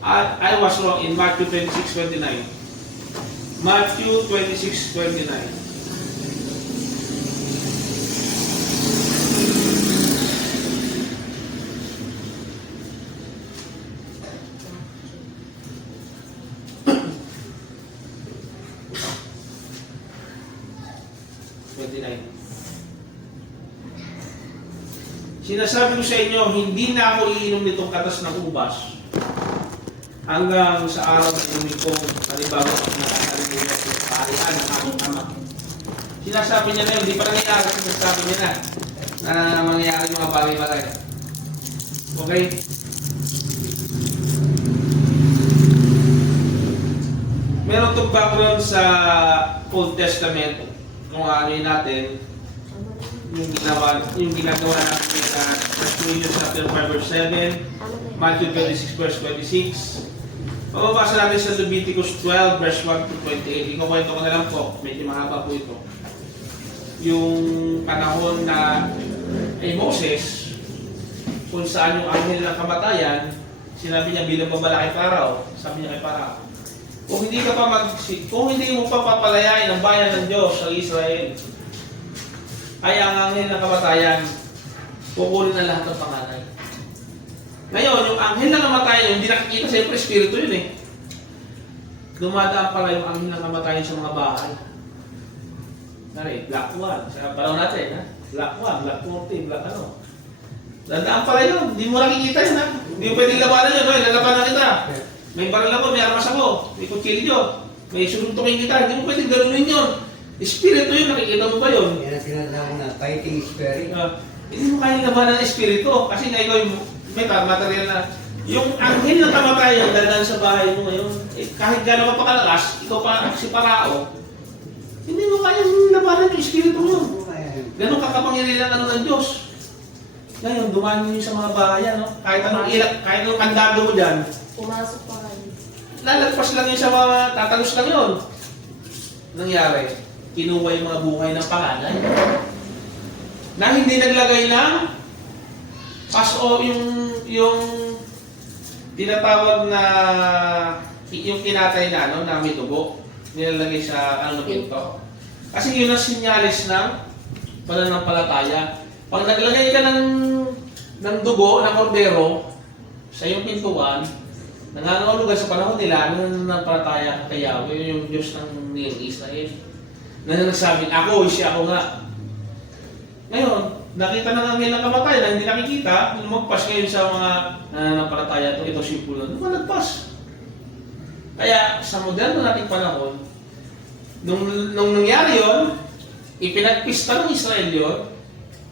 I was wrong, in Matthew 26:29. Matthew 26:29. Sinasabi ko sa inyo, hindi na ako iinom nitong katas ng ubas hanggang sa araw na inumin ko, halimbawa ang nakakalimutan sa kaharian ng aking ama. Sinasabi niya na yun, hindi pa nangyayari, sinasabi niya na mangyayari mga bagay-bagay. Okay? Meron itong background sa Old Testament, kung ano yun natin, yung ginagawa natin sa Revelation chapter 5 verse 7, Matthew 26 verse 26. Pababasa natin sa Leviticus 12 verse 1 to 28. Ikukwento ko na lang po, medyo mahaba po ito. Yung panahon na kay Moses, kung saan yung anghel ng kamatayan, sinabi niya bilang babalaki Parao, sabi niya kay Parao, kung hindi mo pa papalayain ang bayan ng Diyos sa Israel, ay ang anghel ng kamatayan, kukunin na lahat ng panganay. Ngayon, yung anghel ng kamatayan, hindi nakikita, siyempre, espiritu yun eh. Dumadaan pala yung anghel ng kamatayan sa mga bahay. Nari, Black 1. Sa panahon natin, ha? Black 1, Black 40, Black ano. Dandaan pala yun. Hindi mo nakikita yun, ha? Hindi mo pwedeng labanan yun, no? Lalabanan kita. May baril ako, may armas ako, may kutsilyo, may sununtukin kita. Hindi mo pwedeng ganunin yun. Espiritu yun, nakikita mo ba yun? Yan ang tinatawag na fighting spirit. Hindi mo kaya labanan ng espiritu kasi nga ikaw may material na yung anghel na kamatayan dalagan sa bahay mo ngayon, kahit gano'n ka pa kalakas, ikaw pa si Parao, hindi mo kaya labanan yung espiritu mo. Ganun kakapangyarihan ano ng Diyos. Ngayon, dumami nyo sa mga bahayan, no? Kahit anong kandado mo dyan, Pumasok pa kayo. lalagpas lang yun sa mga tatalos lang yun. Nangyari, kinuha yung mga buhay ng panganay na hindi naglagay ng paso yung tinatawag na yung kinatay na ano na may dugo nilalagay sa ano na pinto. Kasi yun ang sinyalis ng pananampalataya. Pag naglagay ka ng dugo ng kordero sa iyong pintuan, nangangahulugan sa panahon nila nananampalataya kay Yahweh, yung Diyos ng Israel. Na nagsabing ako, siya ako nga. Ngayon, nakita na ng nilang kamatay na hindi nakikita, lumagpas ngayon sa mga nananampalataya ito simple na, lumalagpas. Kaya sa moderno nating panahon, Nung nangyari yon, ipinagpista ng Israel yon,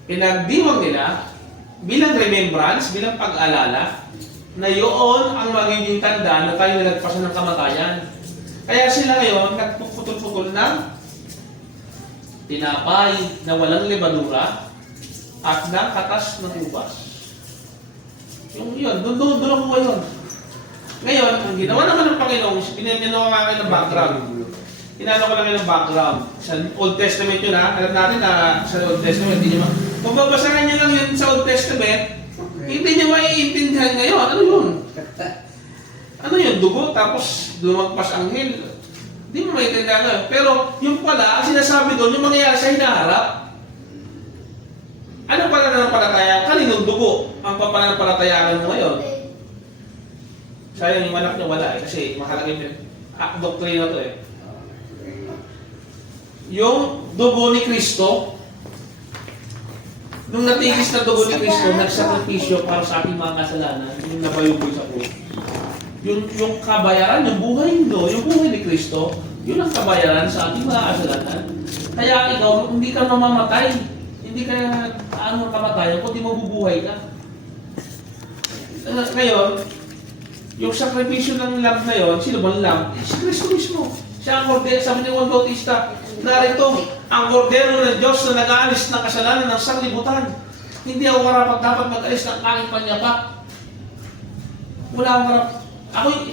pinagdiwang nila bilang remembrance, bilang pag-alala, na yun ang magiging tanda na tayo nalagpasan ng kamatayan. Kaya sila ngayon nagpuputol-putol ng tinapay na walang lebadura at ng katas ng ubas. Yung yun, doon ako ngayon. Ngayon, ang ginawa naman ng Panginoon, pinaginawa nga kayo ng background. Inano ko lang kayo ng background. Sa Old Testament yun ha. Alam natin na sa Old Testament, hindi nyo kung babasahan nyo lang yun sa Old Testament, hindi nyo maiintindihan ngayon. Ano yun? Ano yun? Dugo, tapos lumagpas anghel. Hindi mo maiintindihan ngayon. Pero yung pala, ang sinasabi doon, yung mangyayari sa hinaharap. Ano pala nanampalataya? Kaninong dugo ang papananampalatayaan mo ngayon? Sayang yung anak niya wala eh. Kasi mahalaga yung doktrina to eh. Yung dugo ni Kristo, nung natigis na dugo ni Kristo, nagsakripisyo para sa ating mga kasalanan, yung nabayuboy sa puso. Yung kabayaran, yung buhay nyo, yung buhay ni Kristo, yun ang kabayaran sa ating mga kasalanan. Kaya ikaw, hindi ka mamamatay. Hindi ka kamatayan, kundi mabubuhay ka. Ngayon, yung sakripisyo ng lamb na yon, sino bang lamb? Si Kristo mismo. Siya ang kordero, sabi ni Juan Bautista, narito ang kordero ng Diyos na nag-aalis ng kasalanan ng sanglibutan. Hindi ako marapat dapat mag-alis ng aking panyapak. Wala akong marapat.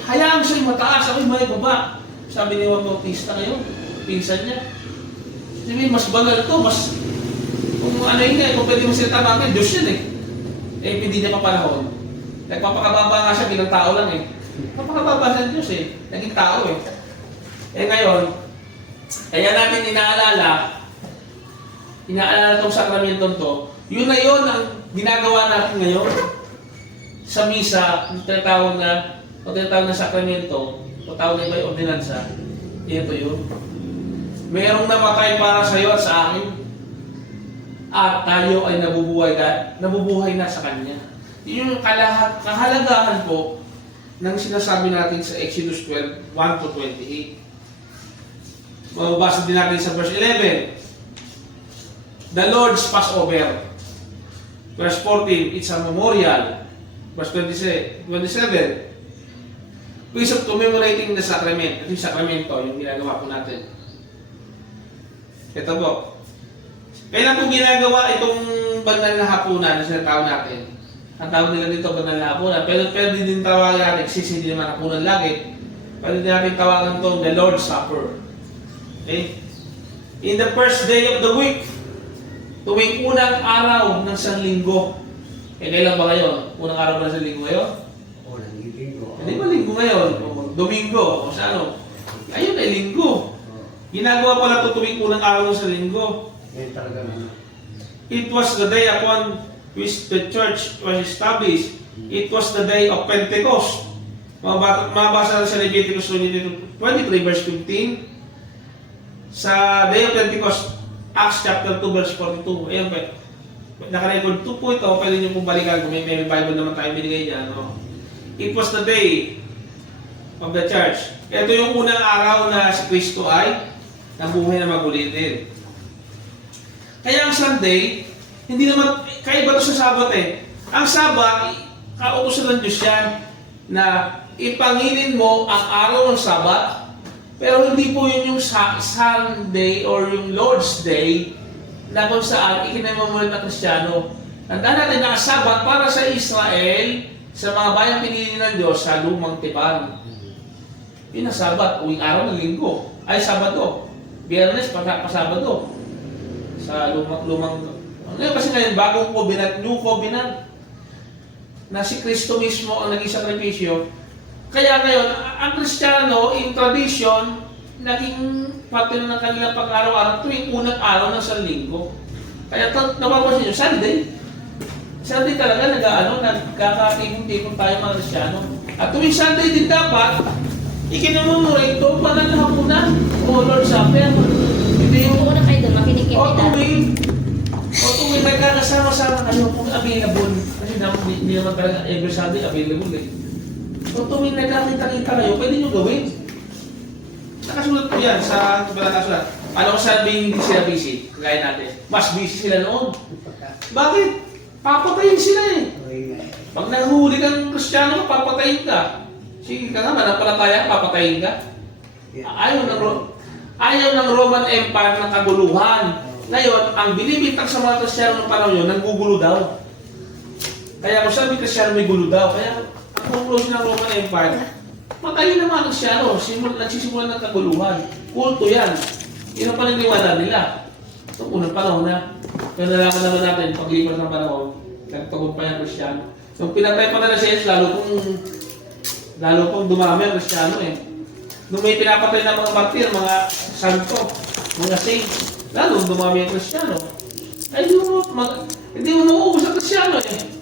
Hayaan siya'y mataas, ako'y may baba. Sabi ni Juan Bautista ngayon, pinsan niya. Sabi, mas banal ito, mas kung ano yun kung pwede mo sila tamakin, Diyos yun eh. Eh, hindi niya pa panahon. Nagpapakababa nga siya, bilang tao lang eh. Nagpapakababa siya ng Diyos eh. Naging tao eh. Eh ngayon, kaya natin inaalala itong sakramentong to, yun na yun ang ginagawa natin ngayon sa misa, tinatawag na sakramento, o tawag na iba yung ordinansa, ito yun. Merong namatay para sa iyo at sa akin, at tayo ay nabubuhay na sa Kanya. Yun yung kahalagahan po ng sinasabi natin sa Exodus 12, 1-28. Mababasa din natin sa verse 11. The Lord's Passover. Verse 14, it's a memorial. Verse 27, ways of commemorating the sacrament. Ito yung sakramento, yung ginagawa po natin. Ito po. Kailan po ginagawa itong banal na hapunan na sinatawag natin? Ang tawag nila dito banal na hapunan. Pero pwede din tawagan natin, kasi hindi naman hapunan lagi. Pwede din natin tawagan itong the Lord's Supper. Okay? In the first day of the week, tuwing unang araw ng isang linggo. Eh, kailan ba ngayon? Unang araw ba ng isang linggo ngayon? Unang linggo. Hindi ba linggo ngayon? Domingo? O sa ano? Ayun ay linggo. Ginagawa pala ito tuwing unang araw ng isang linggo. Eh, talaga naman. It was the day upon which the church was established. It was the day of Pentecost. Mabasa sa Leviticus 23 verse 15. Sa day of Pentecost, Acts chapter 2 verse 42. Ayan pa. Nakarecord 2 po ito. Pwede nyo pong balikan kung may Bible naman tayo binigay dyan. No? It was the day of the church. Ito yung unang araw na si Kristo ay nabuhay na magulitin. Kaya ang Sunday, hindi naman, kaiba ito sa Sabat eh. Ang Sabat, kautusan ng Diyos yan, na ipanginin mo ang araw ng Sabat, pero hindi po yun yung Sunday or yung Lord's Day na kung saan ikinamamulat ng Kristiyano. Tandaan natin na ang Sabat para sa Israel, sa mga bayang pinili ng Diyos sa lumang tipan. Yun ang Sabat, uwing araw ng linggo. Ay, Sabado. Biyernes, Pasabado. Sa lumang ngayon kasi ngayon, bagong covenant, new covenant, na si Kristo mismo ang naging sakripisyo. Kaya ngayon, ang Kristiyano, in tradition, naging pati ng kanilang pag-araw-araw tuwing unang araw ng isang linggo. Kaya napapansin nyo, Sunday talaga nagkakatipon-tipon tayo mga Kristiyano. At tuwing Sunday din dapat, ikinamumuray ito, banal na hapunan, o Lord's Supper. Hindi yung Una kayo doon, makinig o tuwing nagkakasama-sama kayo kung available. Kasi hindi naman talaga every Sunday available eh. So tuwing nagkakita-kita kayo, pwede nyo gawin. Nakasulat po yan sa nakasulat. Ano ko sabihin hindi sila busy? Gaya natin. Mas busy sila noon. Bakit? Papatayin sila eh. Pag nahuli kang Kristiyano, papatayin ka. Sige ka nga, manampalataya, papatayin ka. Ayaw ng Roman Empire ng kaguluhan. Ngayon, ang binibintang sa mga Kristiyano ng panahon yun, nanggugulo daw. Kaya kung sabi Kristiyano, may gulo daw. Kaya ang conclusion ng Roman Empire, patayin ng mga Kristiyano, nagsisimulan ng kaguluhan. Kulto yan. Yun ang paniniwala nila. So, unang panahon na. Kaya nalaman naman natin, paglipas ng panahon, nagtagumpay ang Kristiyano. So, pinatay pa na si Jesus, lalo pong dumami ang Kristiyano eh. Nung may pinapatay ng mga martir, mga santo, mga saints, lalo dumami ang Kristiyano. Ay, hindi mo nauubos ang Kristiyano eh.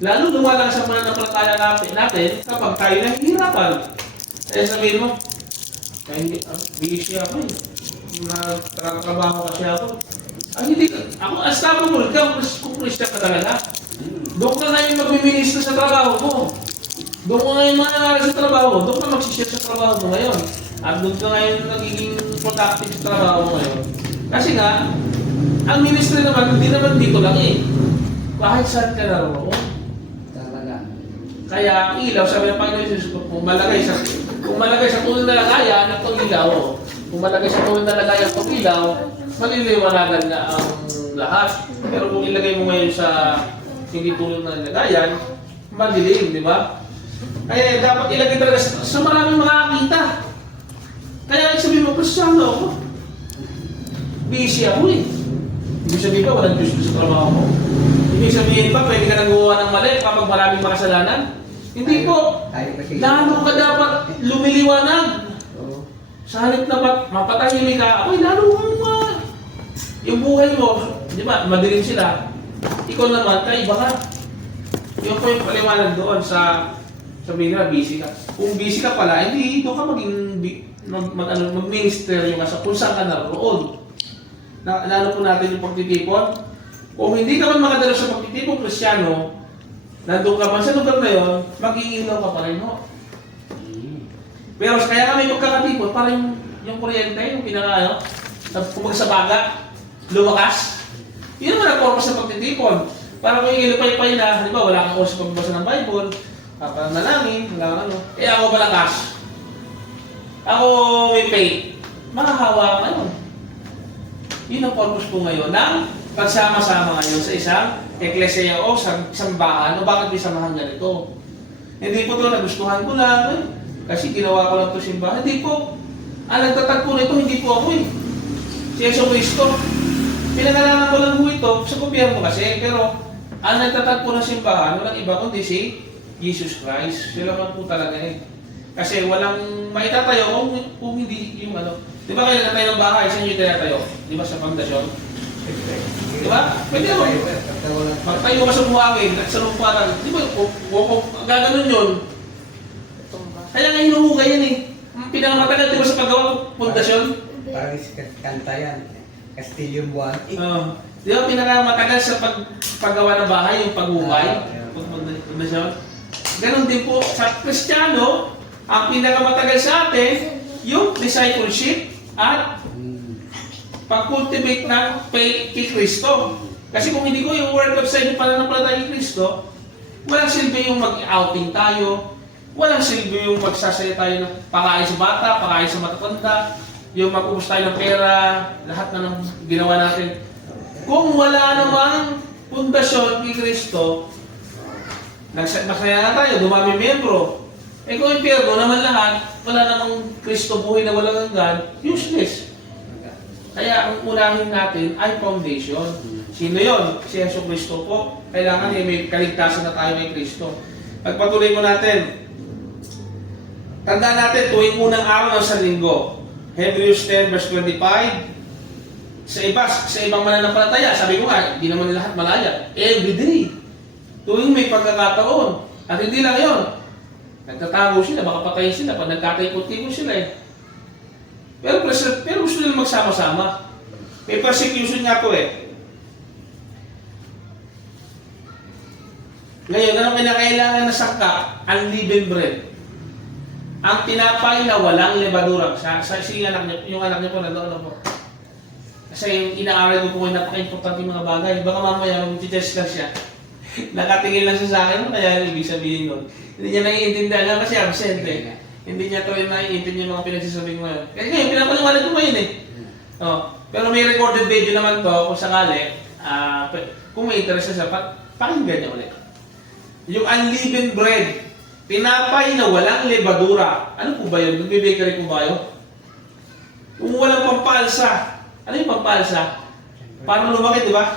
Lalo lumalakas ang mananampalataya natin kapag tayo nahihirapan. Kaya sabihin mo, busy ako eh. Nagtrabaho kasi ako. Hindi ako, unstoppable ka kung Christian ka talaga. Doon ka ngayon magmiminister sa trabaho mo. Doon ka ngayon manangyari sa trabaho mo. Doon ka magsishare sa trabaho mo ngayon. At doon ka ngayon nagiging productive sa trabaho mo ngayon. Kasi nga, ang ministry naman, hindi naman dito lang eh. Kahit saan ka naroon. Kaya ang ilaw, sabi ng Panginoon Jesus, kung malagay sa tunay na lagayan, itong ilaw. Kung malagay sa tunay na lagayan itong ilaw, maliliwanagan na ang lahat. Pero kung ilagay mo ngayon sa hindi tunay na lagayan, madilim, di ba? Kaya dapat ilagay talaga sa maraming makakita. Kaya sabihin mo, Kristiyano ako. Busy ako eh. Ibig sabihin ba, walang Diyos sa trabaho mo? Ibig sabihin ba, pwede ka nagawa ng mali kapag maraming makasalanan? Hindi po. Lalo ka dapat lumiliwanag. Sa halip na mapatahimik ka, ako'y lalo kang yung buhay mo, di ba, madilim sila. Ikaw naman, kaiba ka. Yung po yung paliwanag doon sa sabihin na, busy ka. Kung busy ka pala, hindi doon ka mag-minister yung kung saan ka naroon. Lalo po natin yung pagtitipon. Kung hindi ka man makadala sa pagtitipon Kristiyano, nandun ka man sa lugar na yun, mag-iilaw ka pa rin ho. Pero kaya kami magkakatipon, para yung kuryente, yung pinaka, kumag sa baga, lumakas. Yun naman ang purpose sa pagtitipon. Para kung ilipay-pay na, di ba, wala kang oras pagbasa ng Bible, papanalangin, wala kang ano. Eh ako malakas. Ako may faith. Makahawa ka ngayon. Yun ang purpose po ngayon ng pagsama-sama ngayon sa isang eklesiya o sa sambahan o bakit may samahan ganito. Hindi po ito nagustuhan ko lang kasi ginawa ko lang ito simbahan. Hindi po. Ang nagtatagpo na ito, hindi po ako eh. Si Yeso Cristo. Pinangalanan ko lang po ito sa gobyerno kasi. Pero ang nagtatagpo ng simbahan, walang iba kundi si Jesus Christ. Sila man po talaga eh. Kasi walang maitatayo kung hindi yung ano. Di ba kayo nagtatayo ng bahay, saan yung tinatayo? Di ba sa pundasyon? Di ba? Pwede naman. Magtayo ka sa buhangin at sa lumparan. Di ba? Kung gaganon yun. Kaya nga hinuhugay yan eh. Pinakamatagal di ba sa paggawa ng pundasyon? Parang kanta yan. Castilian Buwan. Di ba pinakamatagal sa paggawa ng bahay, yung paghugay? Pundasyon? Ganon din po sa Kristiyano, ang pinakamatagal sa atin, yung discipleship at pag-cultivate ng faith kay Kristo. Kasi kung hindi ko yung word of side yung pananampalataya kay Kristo, walang silbi yung mag-outing tayo, walang silbi yung magsasaya tayo ng pakain sa bata, pakain sa matatanda, yung mag-ubos tayo ng pera, lahat na ng ginawa natin. Kung wala namang pundasyon kay Kristo, masaya na tayo, dumami miyembro. Eh kung impyerno naman lahat, wala namang Kristo buhay na walang hanggan, useless. Kaya ang unahin natin ay foundation. Sino yon? Si Yeso Cristo po. Kailangan may kaligtasan na tayo kay Kristo. Pagpatuloy mo natin. Tandaan natin, tuwing unang araw ng San Linggo. Hebrews 10 verse 25. Sa ibang mananampalataya, sabi ko nga, hindi naman lahat malaya. Every day. Tuwing may pagkakataon. At hindi lang yon. Nagtatago sila, baka patayin sila, pag nagkataikot-ikot sila eh. Pero gusto nila magsama-sama. May persecution nga po eh. Ngayon, anong kinakailangan na sangka? Unleavened bread. Ang tinapay na walang lebadura. Yung anak niyo po, ano po. Kasi yung inaaral ko po ay napaka-importante yung mga bagay. Baka mamaya, mag-test lang siya. Nakatingin lang siya sa akin, kaya ibig sabihin nun. Hindi niya naiintindihan lang kasi absent eh. Hindi niya to naiintindihan yung mga pinagsasabi ko ngayon. Kaya ngayon, pinapaliwanag ko ngayon eh. Oh, pero may recorded video naman to, kung sakali, kung may interest siya, pakinggan niya ulit. Yung unleavened bread, tinapay na walang lebadura. Ano po ba yun? Nagbe-bakery po ba yun? Kung walang pampalsa. Ano yung pampalsa? Parang lumaki, di ba?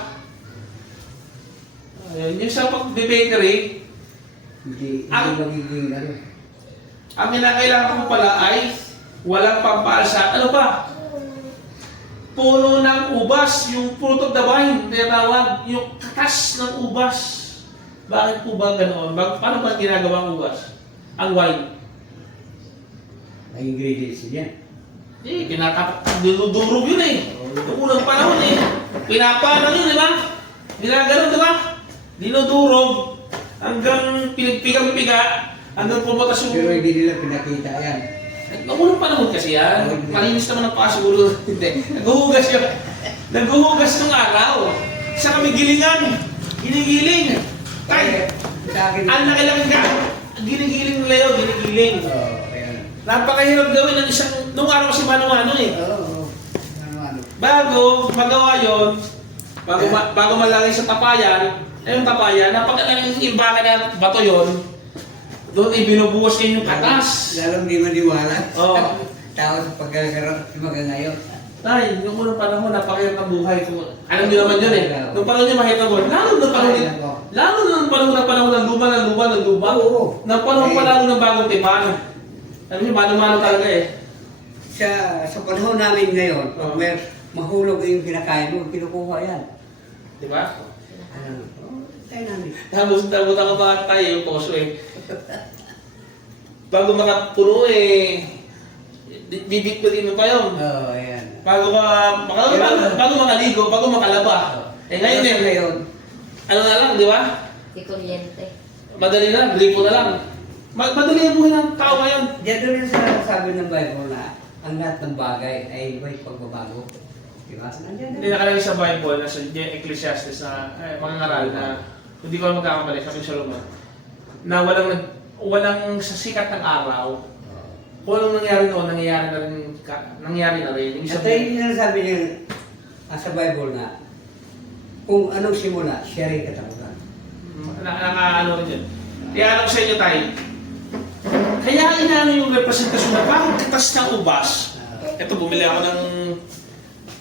Yung sa pag-bakery, Hindi magiging ano. ang kinakailangan ko pala ay walang pampalsa. Ano ba? Puno ng ubas, yung fruit of the vine, tinatawag, yung katas ng ubas. Bakit po ba ganoon? Paano ba ginagawa ang ubas? Ang wine? May ingredients yan. Dinudurog yun eh. Noong unang panahon eh. Pinapano yun, di ba? Ginaganon, di ba? Dinudurog hanggang pinagpigang-piga hanggang pumatas Pero yung... hindi nila pinakita yan. Noong unang panahon kasi yan. Malinis naman ang paa siguro. Hindi. Naghuhugas yun. Naghuhugas ng araw. Sa kami gilingan. Ginigiling. Tay, Sa akin, ang laki-laki ka. Ginigiling nila yun. Ginigiling. ayan. Napakahirap gawin ng isang... Nung araw kasi mano-mano eh. Oo. Ano. Bago magawa yon, bago malagay sa tapayan, yung tapayan, napakalaking imbaka na bato yon, doon ibinubuhos niya yung katas. Lalong di maniwala. Oo. Tapos pagkakaroon, hanggang ngayon. Tay, yung unang panahon, napakahirap ang buhay ko. Alam niyo naman yun eh. Nung panahon niya mahirap ang buhay. Lalo nung panahon ng lupa. Oo. Nang panahon pa lalo ng bagong tipan. Alam niyo, mano-mano talaga eh. Sa panahon namin ngayon, pag may mahulog yung kinakain mo, kinukuha yan. Di ba? Tayo namin. Tapos nabutan ka pa tayo yung poso eh. Bago makapuno eh, bibit-bitin mo pa yun. Oo, ayan. Bago makaligo, bago makalaba. Eh ngayon eh, Ngayon, ano na lang, di ba? Si Kuryente. Madali na, gripo na lang. Madali ang buhay ng tao ngayon. diyan doon yung sabi ng Bible na ang lahat ng bagay ay may pagbabago. Diba? Nandiyan Hindi nakalagay sa Bible, nasa Ecclesiastes na mga ngaral na, hindi ko magkakamali, sabi ni Solomon, na walang sa sikat ng araw, kung anong nangyari noon, nangyari na rin. Ibig At sabihin, ayun yung sabi niya sa Bible na kung anong simula, siya rin katapusan. ano rin yun. Kaya ano ko sa inyo tayo, kaya inaano yung representasyon na parang katas ng ubas. Ito, bumili ako ng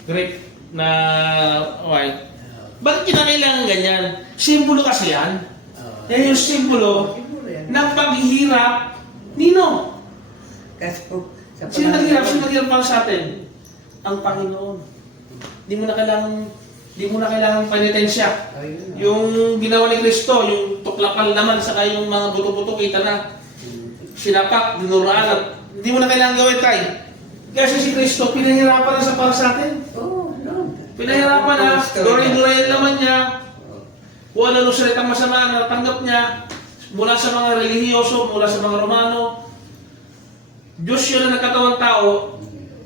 grape na wine. Bakit kinakailangan ganyan? Simbolo kasi yan. Yan yung simbolo ng paghihirap. Nino? Kasi po, sa Sino naghirap para sa atin? Ang Panginoon. Di mo na kailangan penitensya. Ayun. Yung ginawa ni Kristo, yung tuklapal naman, saka yung mga buto-buto, kita na. Sinapak, dinuraan, at hindi mo na kailangan gawin tayo. Kasi si Kristo, pinahirapan na para sa atin. Oo, no. Pinahirapan na, duray-duray naman niya. Kung ano nung salitang masama na tanggap niya, mula sa mga relihiyoso, mula sa mga Romano. Diyos yun na nagkatawang tao,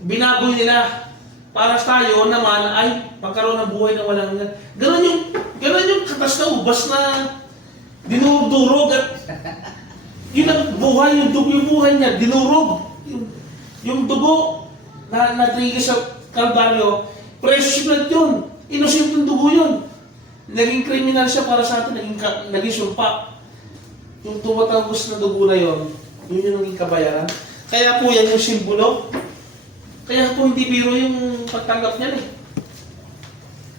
binaboy nila. Para tayo naman ay pagkaroon ng buhay na walang hanggan. Ganun yung katas na ubas na dinudurog at yun ang buhay, yung buhay niya, dinurog. Yung dugo na natrigil sa Kalbaryo, precious blood yun. Innocent yung dugo yun. Naging kriminal siya para sa atin, naging sumpa. Yung tumatagos na dugo na yun, yun yung naging kabayaran. Kaya po yan yung simbolo. Kaya po hindi biro yung pagtanggap niya eh.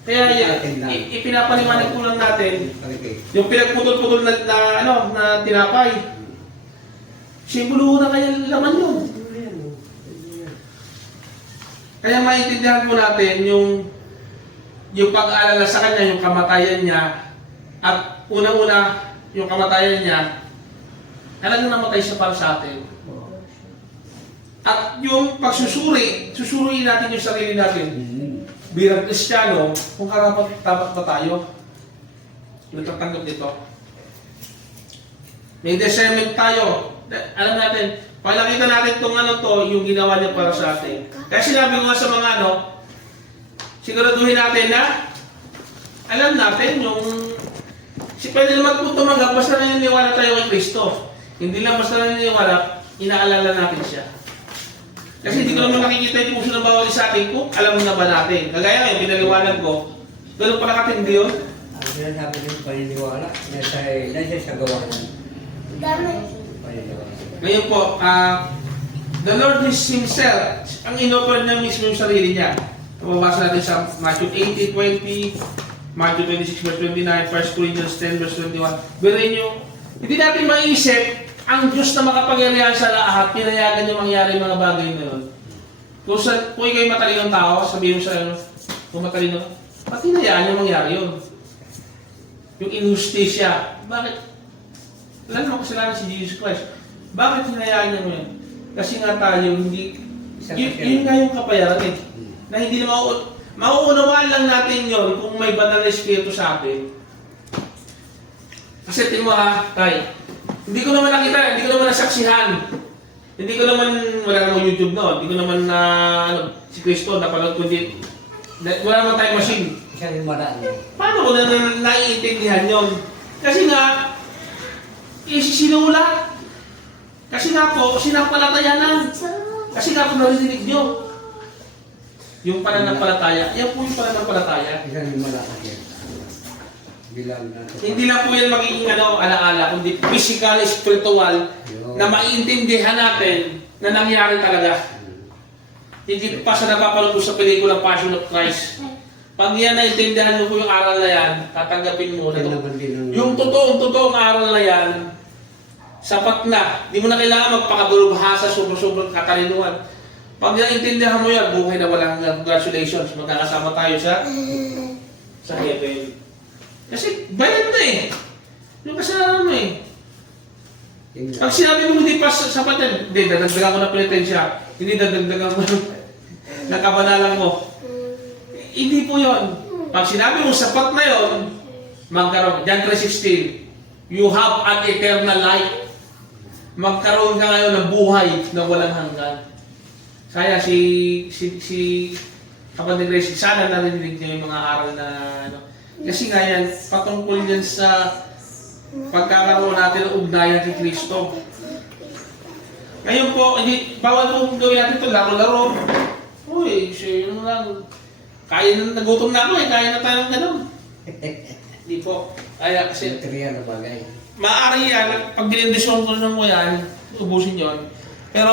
Kaya ipinapaliwanag po lang natin yung pinagputol-putol na tinapay. Simbolo na kaya laman yun. Kaya maintindihan po natin yung pag-aalala sa kanya, yung kamatayan niya, at unang-una yung kamatayan niya, talagang namatay siya para sa atin. At yung susuriin natin yung sarili natin bilang Kristiyano, kung karapat-dapat ba tayo nagtatanggap dito. May discernment tayo. Alam natin, Pag nakita natin itong ano to, yung ginawa niya para sa atin. Kaya sinabi ko nga sa mga ano, siguraduhin natin na alam natin yung pwede naman po tumanggap basta naniniwala tayo kay Kristo. Hindi lang basta naniniwala, inaalala natin siya. Kasi hindi ko naman nakikita yung puso ng bawat isa atin kung alam na ba natin. Kagaya ngayon, pinaliwanag ko, ganun pala katindi yun. Ang sinasabi ng paniniwala, nasa sa gawa ng paniniwala. Ngayon po, the Lord is Himself, ang in-offer niya mismo yung sarili niya. Mababasa natin sa Matthew 18:20, Matthew 26 verse 29, 1 Corinthians 10 verse 21. Birin nyo, hindi natin maisip ang Diyos na makapangyarihan sa lahat, pinayagan niyo mangyari yung mga bagay na yun. Kung ikaw'y matalinong tao, sabihin mo sa ano, kung matalino, ba't hinayaan niyo mangyari yun? Yung injustisya, bakit? Wala naman kasalanan si Jesus Christ. Bakit hinayaan niyo yun? Kasi nga tayo, hindi, yun nga yung kapayaran eh. Na hindi na mauunawaan lang natin yon kung may banal na espiritu sa atin. Kasi tingin mo ha, tay, hindi ko naman nakita, hindi ko naman nasaksihan. Hindi ko naman, wala namang YouTube no, hindi ko naman na, si Kristo, napanood ko din. Wala naman tayong machine. Isa rin maraan. Paano ko na naiintindihan yon? Kasi nga, isinulat. Kasi nga po, sinampalatayanan. Kasi nga po narinig nyo. Yung pananampalataya, yan po yung pananampalataya. Isa rin maraan yan. Bilang na. Hindi lang po yan magiging alaala, kundi physical, spiritual, na maiintindihan natin na nangyari talaga. Hindi pa sa napapanood ko sa pelikulang Passion of Christ. Pag yan naintindihan mo po yung aral na yan, tatanggapin mo na ito. Yung totoong aral na yan, sapat na. Hindi mo na kailangan magpakabulubhasa, sobrang katalinuhan. Pag naintindihan mo yan, buhay na walang congratulations. Magkakasama tayo sa heaven. Kasi bayad na eh. Yung kasalanan mo eh. Pag sinabi mo hindi pa sapat yan, hindi, dadagdagan ko na penitensya. Hindi dadagdagan mo na kabanalan mo. Hindi po yun. Pag sinabi mo sapat na yun, magkaroon. John 3:16, you have an eternal life. Magkaroon ka ngayon ng buhay na walang hanggan. Kaya si kapatid Gracie, sana narinig niyo yung mga aral na ano. Kasi nga yan, patungkol yan sa pagkakaroon natin ng ugnayan kay Kristo. Ngayon po, bawal po gawin natin ito, laro-laro. Uy, yun lang. Kaya na, nagutom na ako eh, kaya na tayo ng gano'n. Hindi po. Kaya kasi, Material na bagay. maaari yan, pag dinindisyon ko mo yan, ubusin yon. Pero,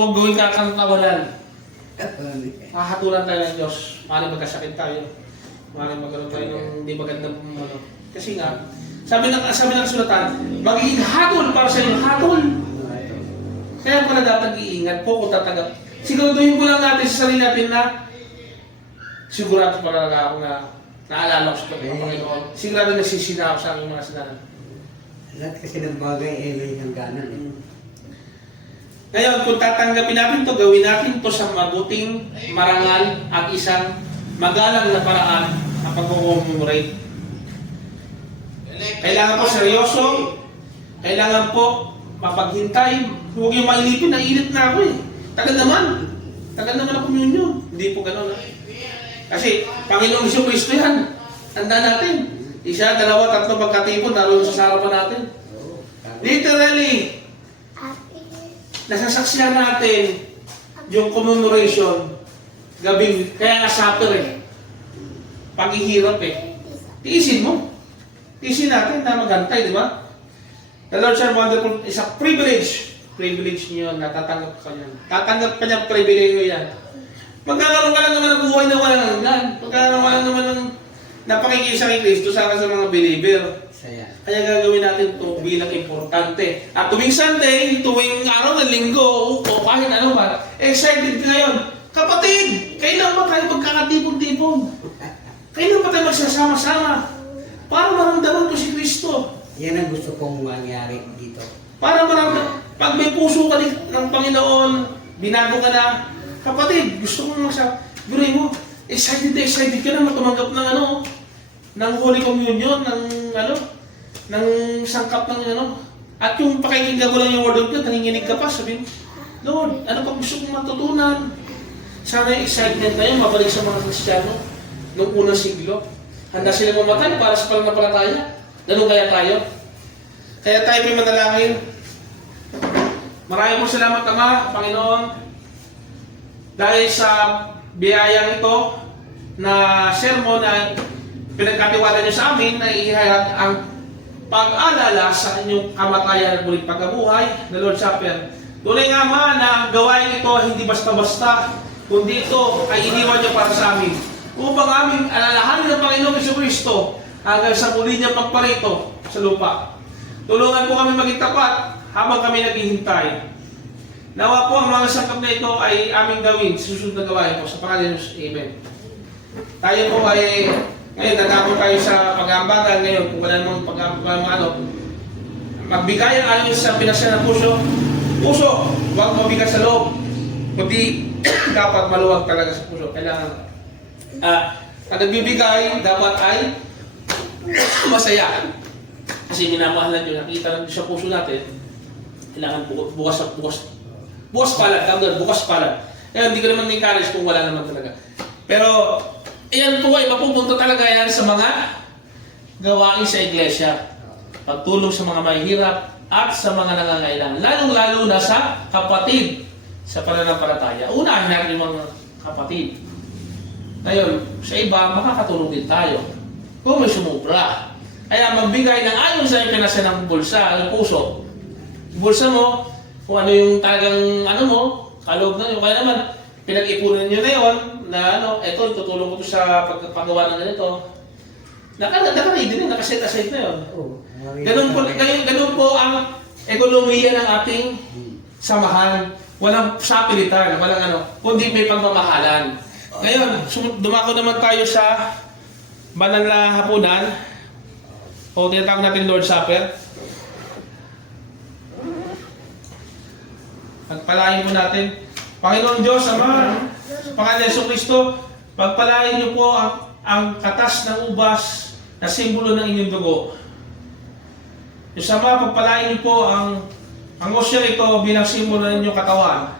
huwag gawin kakangkawalan. Hahatulan tayo ng Diyos. Maaaring magkasakit tayo. Maaaring magkaroon tayo ng hindi magandang ano. Kasi nga, sabi ng kasulatan, magiging hatol para sa inyo. Hatol! Kaya pala dapat iingat po kung tatanggap. Siguraduhin ko lang natin sa sarili natin na sigurado pa talaga ako na naalala ko sa Panginoon. Sigurado nagsisina ako sa aking mga sinanan. Lahat kasi ng bagay ay may hangganan eh. Ngayon, kung tatanggapin natin to, gawin natin to sa mabuting, marangal at isang magalang na paraan ang pag-commemorate. Kailangan po seryoso, kailangan po mapaghintay. Huwag yung mainipin, naiinit na ako eh. Tagal naman ang communion. Hindi po gano'n. Kasi, Panginoong Hesus Kristo yan. Tanda natin. Isa, dalawa, tatlo pagkatipon, naroon sa harapan natin. Literally, nasasaksihan natin yung commemoration gabing, kaya nga supper eh. Paghihirap eh. Tiisin mo. Tiisin natin na maghantay, di ba? The Lord's are wonderful. It's a privilege. Privilege niyo na tatanggap ka niyan. Tatanggap ka niya, privilege yan. Magkakaroon ka lang naman ng buhay na walang hanggan. Magkakaroon ka lang naman ng napakikisa kay Kristo sa mga believer. Saya. Kaya gagawin natin ito bilang importante. At tuwing Sunday, tuwing araw ng linggo, o kahit ano ba, excited ka ngayon. Kapatid, kailan ba tayo magkakatipon-tipon? Kailan ba tayo magsasama-sama? Para maramdaman ko si Kristo. Yan ang gusto kong mangyari dito. Para maramdaman, pag may puso ka ng Panginoon, binago ka na, kapatid, gusto kong guruin mo, excited ka na matumanggap ng ng Holy Communion, ng sangkap ng At yung pakikinggan mo lang yung word of God, nanginginig ka pa, sabi mo, Lord, ano pa gusto kong matutunan? Sana yung excitement na yun, mabalik sa mga Kristiyano noong unang siglo. Handa sila mamatay para sa pananampalataya. Ganun kaya tayo? Kaya tayo may manalangin. Maraming salamat, Ama, Panginoon, dahil sa biyayang ito na sermon na pinagkatiwala niyo sa amin na ihayag ang pag-alala sa inyong kamatayan at muling pagkabuhay na Lord Supper. Tunay nga, Ama, na ang gawain ito hindi basta-basta, kundi ito ay iniwan niyo para sa amin upang aming alalahanin ng Panginoong Jesucristo hanggang sa muli niyang pagparito sa lupa. Tulungan po kami maging tapat habang kami naghihintay. Nawa po ang mga sangkap na ito ay aming gawin sa susunod na gawain po sa pangalan ng Jesus. Amen. Tayo po ay ngayon nagkakon tayo sa pag-aambagan ngayon kung wala namang pag-aambagan magbigay ang ayon sa pinasya ng puso, huwag mabigat sa loob, kundi dapat maluwag talaga sa puso. Kailangan ang nagbibigay dapat ay masaya. Kasi minamahalan nyo, nakita lang sa puso natin, kailangan bukas palad. Kaya hindi ko naman encourage kung wala naman talaga. Pero, iyan po ay mapupunta talaga yan sa mga gawain sa iglesia. Pagtulong sa mga mahihirap at sa mga nangangailangan. Lalong-lalo na sa kapatid sa pananampalataya. Unahin natin yung mga kapatid. Ngayon, sa iba, makakatulong din tayo. Kung may sumubra. Kaya magbigay ng ayon sa ipinasa ng bulsa, ng puso. Bulsa mo, kung ano yung talagang kaloob na yun. Kaya naman, pinag-ipunan nyo na yun, na eto, tutulong ko to sa paggawa ng ganito. Naka-ready na, naka-set aside na yun. Ganun po ang ekonomiya ng ating samahan. Walang sapilitan, walang kundi may pagmamahalan. Ngayon, dumako naman tayo sa banal na hapunan o tinatawag natin Lord's Supper. Pagpalain po natin. Panginoon Diyos, Ama, sa pangalan ni Jesucristo, pagpalain niyo po ang katas ng ubas na simbolo ng inyong dugo. Diyos Ama, pagpalain niyo po ang osyo ito bilang simbolo ng inyong katawan.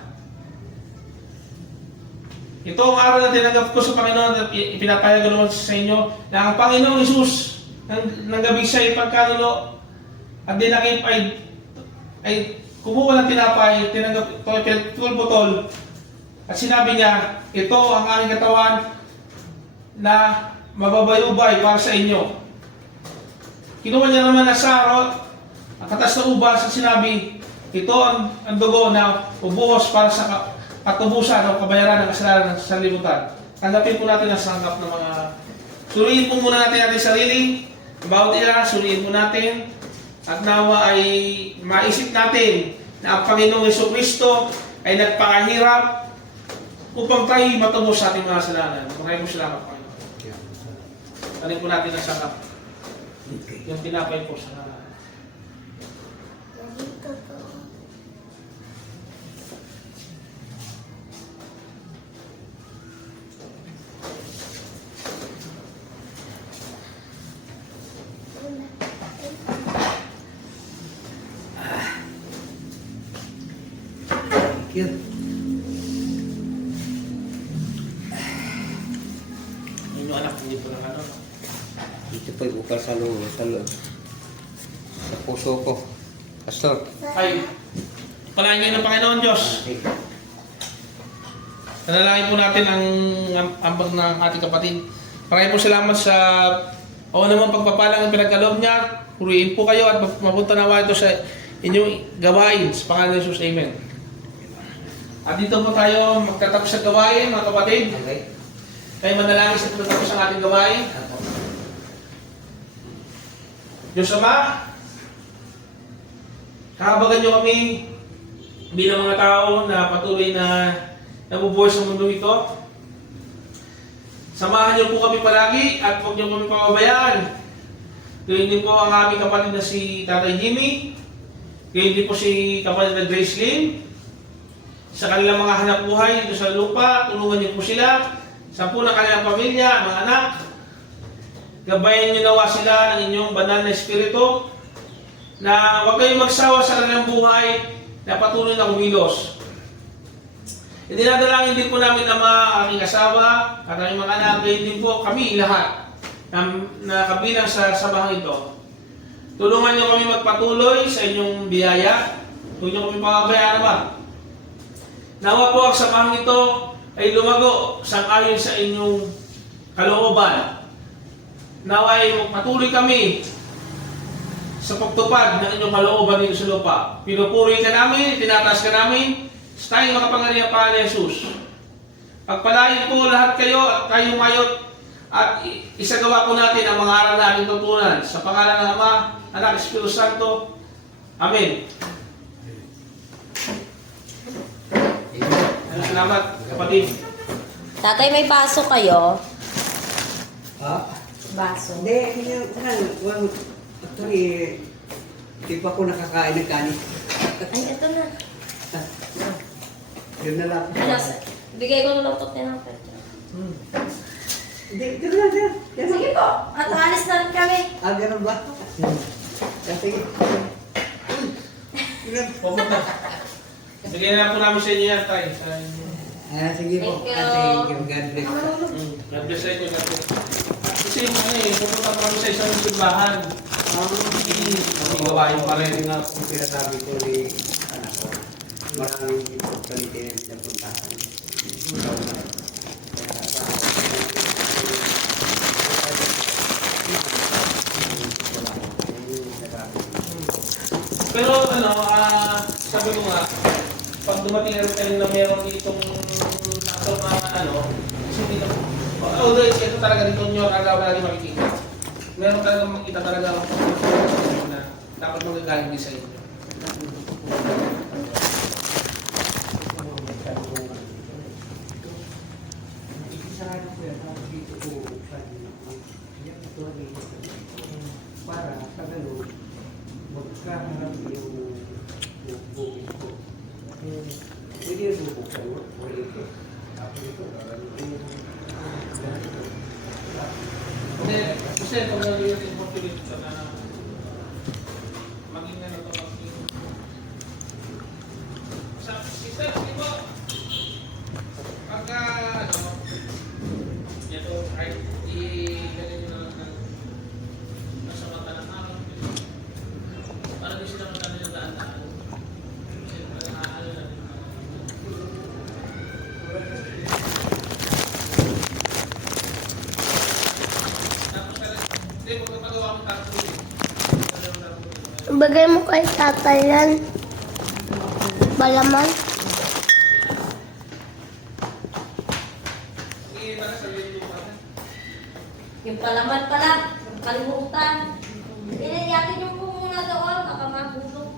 Ito ang araw na tinanggap ko sa Panginoon at ipinapayag ko naman sa inyo na ang Panginoong Isus ng gabi siya ipagkanulo at dinakip ay kumuha ng tinapay, tinanggap ito, tulbutol at sinabi niya, ito ang aking katawan na mababayubay para sa inyo. Kinuha niya naman na sarot, ang katas na ubas at sinabi, ito ang dugo na ubuhos para sa patubusan o kabayaran ng kasalanan ng sanlibutan. Tanggapin po natin ang sangkap ng mga... Suriin po muna natin ating sarili. Bawat isa, suriin po natin. At nawa ay maisip natin na ang Panginoong Jesucristo ay nagpakahirap upang tayo matubos sa ating mga kasalanan. Maraming salamat, Panginoon. Tanin po natin ang sangkap. Yung tinapay po sa... Thank you. Yung anak hindi po lang Ito po'y bukal sa loob. Sa puso ko. Pastor. Ay, palain ngayon ng Panginoon Diyos. Nanalangin po natin ang ambag ng ating kapatid. Maraming po salamat sa naman pagpapalang ang pinagkaloob niya. Purihin po kayo at mapunta nawa ito sa inyong gawain. Sa pangalan ng Jesus, Amen. At dito po tayo magtatapos sa gawain, mga kapatid. Okay. Tayo manalangin sa pagtatapos ang ating gawain. Diyos Ama, kahabagan niyo kami bilang mga tao na patuloy na nabubuhay sa mundo ito. Samahan niyo po kami palagi at huwag niyo kami pababayaan. Gawin din po ang aming kapatid na si Tatay Jimmy. Gawin din po si kapatid na Grace Lynn. Sa kanilang mga hanap buhay dito sa lupa, tulungan niyo po sila. Sa po ng kanilang pamilya, mga anak. Gabayan niyo nawa sila ng inyong banal na espiritu na huwag kayong magsawa sa kanilang buhay na patuloy na kumilos. Idinadalangin din po namin Ama, aking asawa, at aming mga anak, gayon din po kami lahat na kabilang sa samahang ito. Tulungan niyo kami magpatuloy sa inyong biyaya. Huwag niyo kami pababayaan Ama. Nawa po ang samahang ito ay lumago sang-ayon sa inyong kalooban. Nawa ay patuloy kami sa pagtupad ng inyong kalooban dito sa lupa. Pinupuri ka namin, tinataas ka namin, sa tayong makapangyarihan pa ni Jesus. Pagpalain po lahat kayo at kayong mayot at isagawa po natin ang mga aral na ating tutunan. Sa pangalan ng Ama, Anak, Espiritu Santo. Amen. Salamat, kapatid. Tatay, may baso kayo? Ha? Baso. Hindi, actually, di pa ako nakakain ng kanin. Ay, ito na. Yun na lang. Bigay ko na lang ito tinapay. Hindi, dito na, dito. Sige po, at alis na rin kami. Ah, ganun ba? Sige. Pumunta. Bigyan na po namin sa inyo yan, Tay. Ah, sige po. Thank you. Thank you. God bless. God bless sa inyo. God bless. Kasi yung pupunta pa kami sa isang simbahan. Hindi gawain pa rin. Nga kung sinasabi ko ni anak ko, maraming palitin na puntahan. Pero sabi ko nga, pag dumating na rin na meron ditong sakto na kasi hindi na, although ito talaga dito nyo, agaw na natin makikita. Meron talaga makita talaga na dapat magagaling din sa inyo. Para sa ganun, magkaharap yung bukid ko. Pwede yung bukid ko, pwede ito. Tapos ito, Kasi kung nag-iwit yung motivate ka na maging ano to, maging sister, di ba? Pagka ito, kahit i-galing nyo na lang ng nasa mata ng araw, para di sila magkano yung daan-daan. Kasi parang naaalala na rin. Hindi, magpapagawa ko tatlo eh. Bagay mo kay tatay yan. Balaman. Hindi, para sa video pa. Yung palaman pala, yung kalimutan. Yatin yung po muna doon, baka mabulog.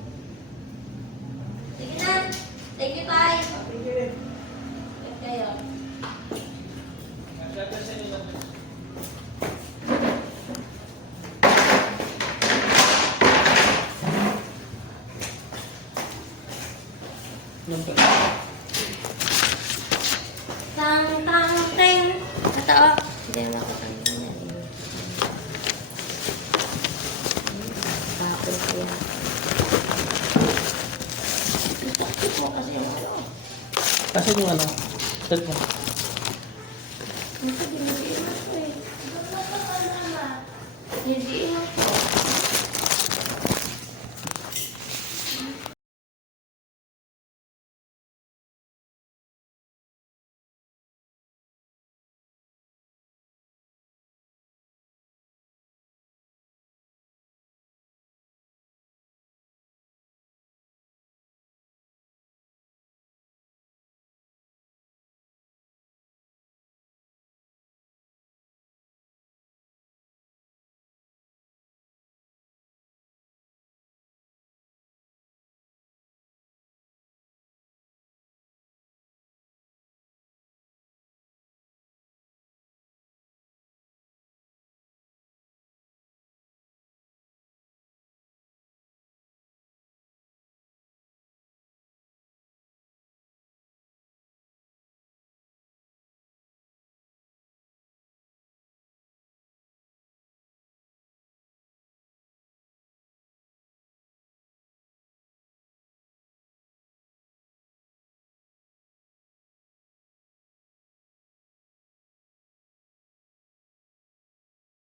Sige na. Thank you, Tay. Thank kayo. Siyempre sa inyo lang. Tang, tang, teng. Ito, oh. Hindi na ako tangin na. Tapos yan. Itakit mo kasi yung ano. Kasi yung ano, cellphone. Hindi mo ko eh. Hindi mo ko.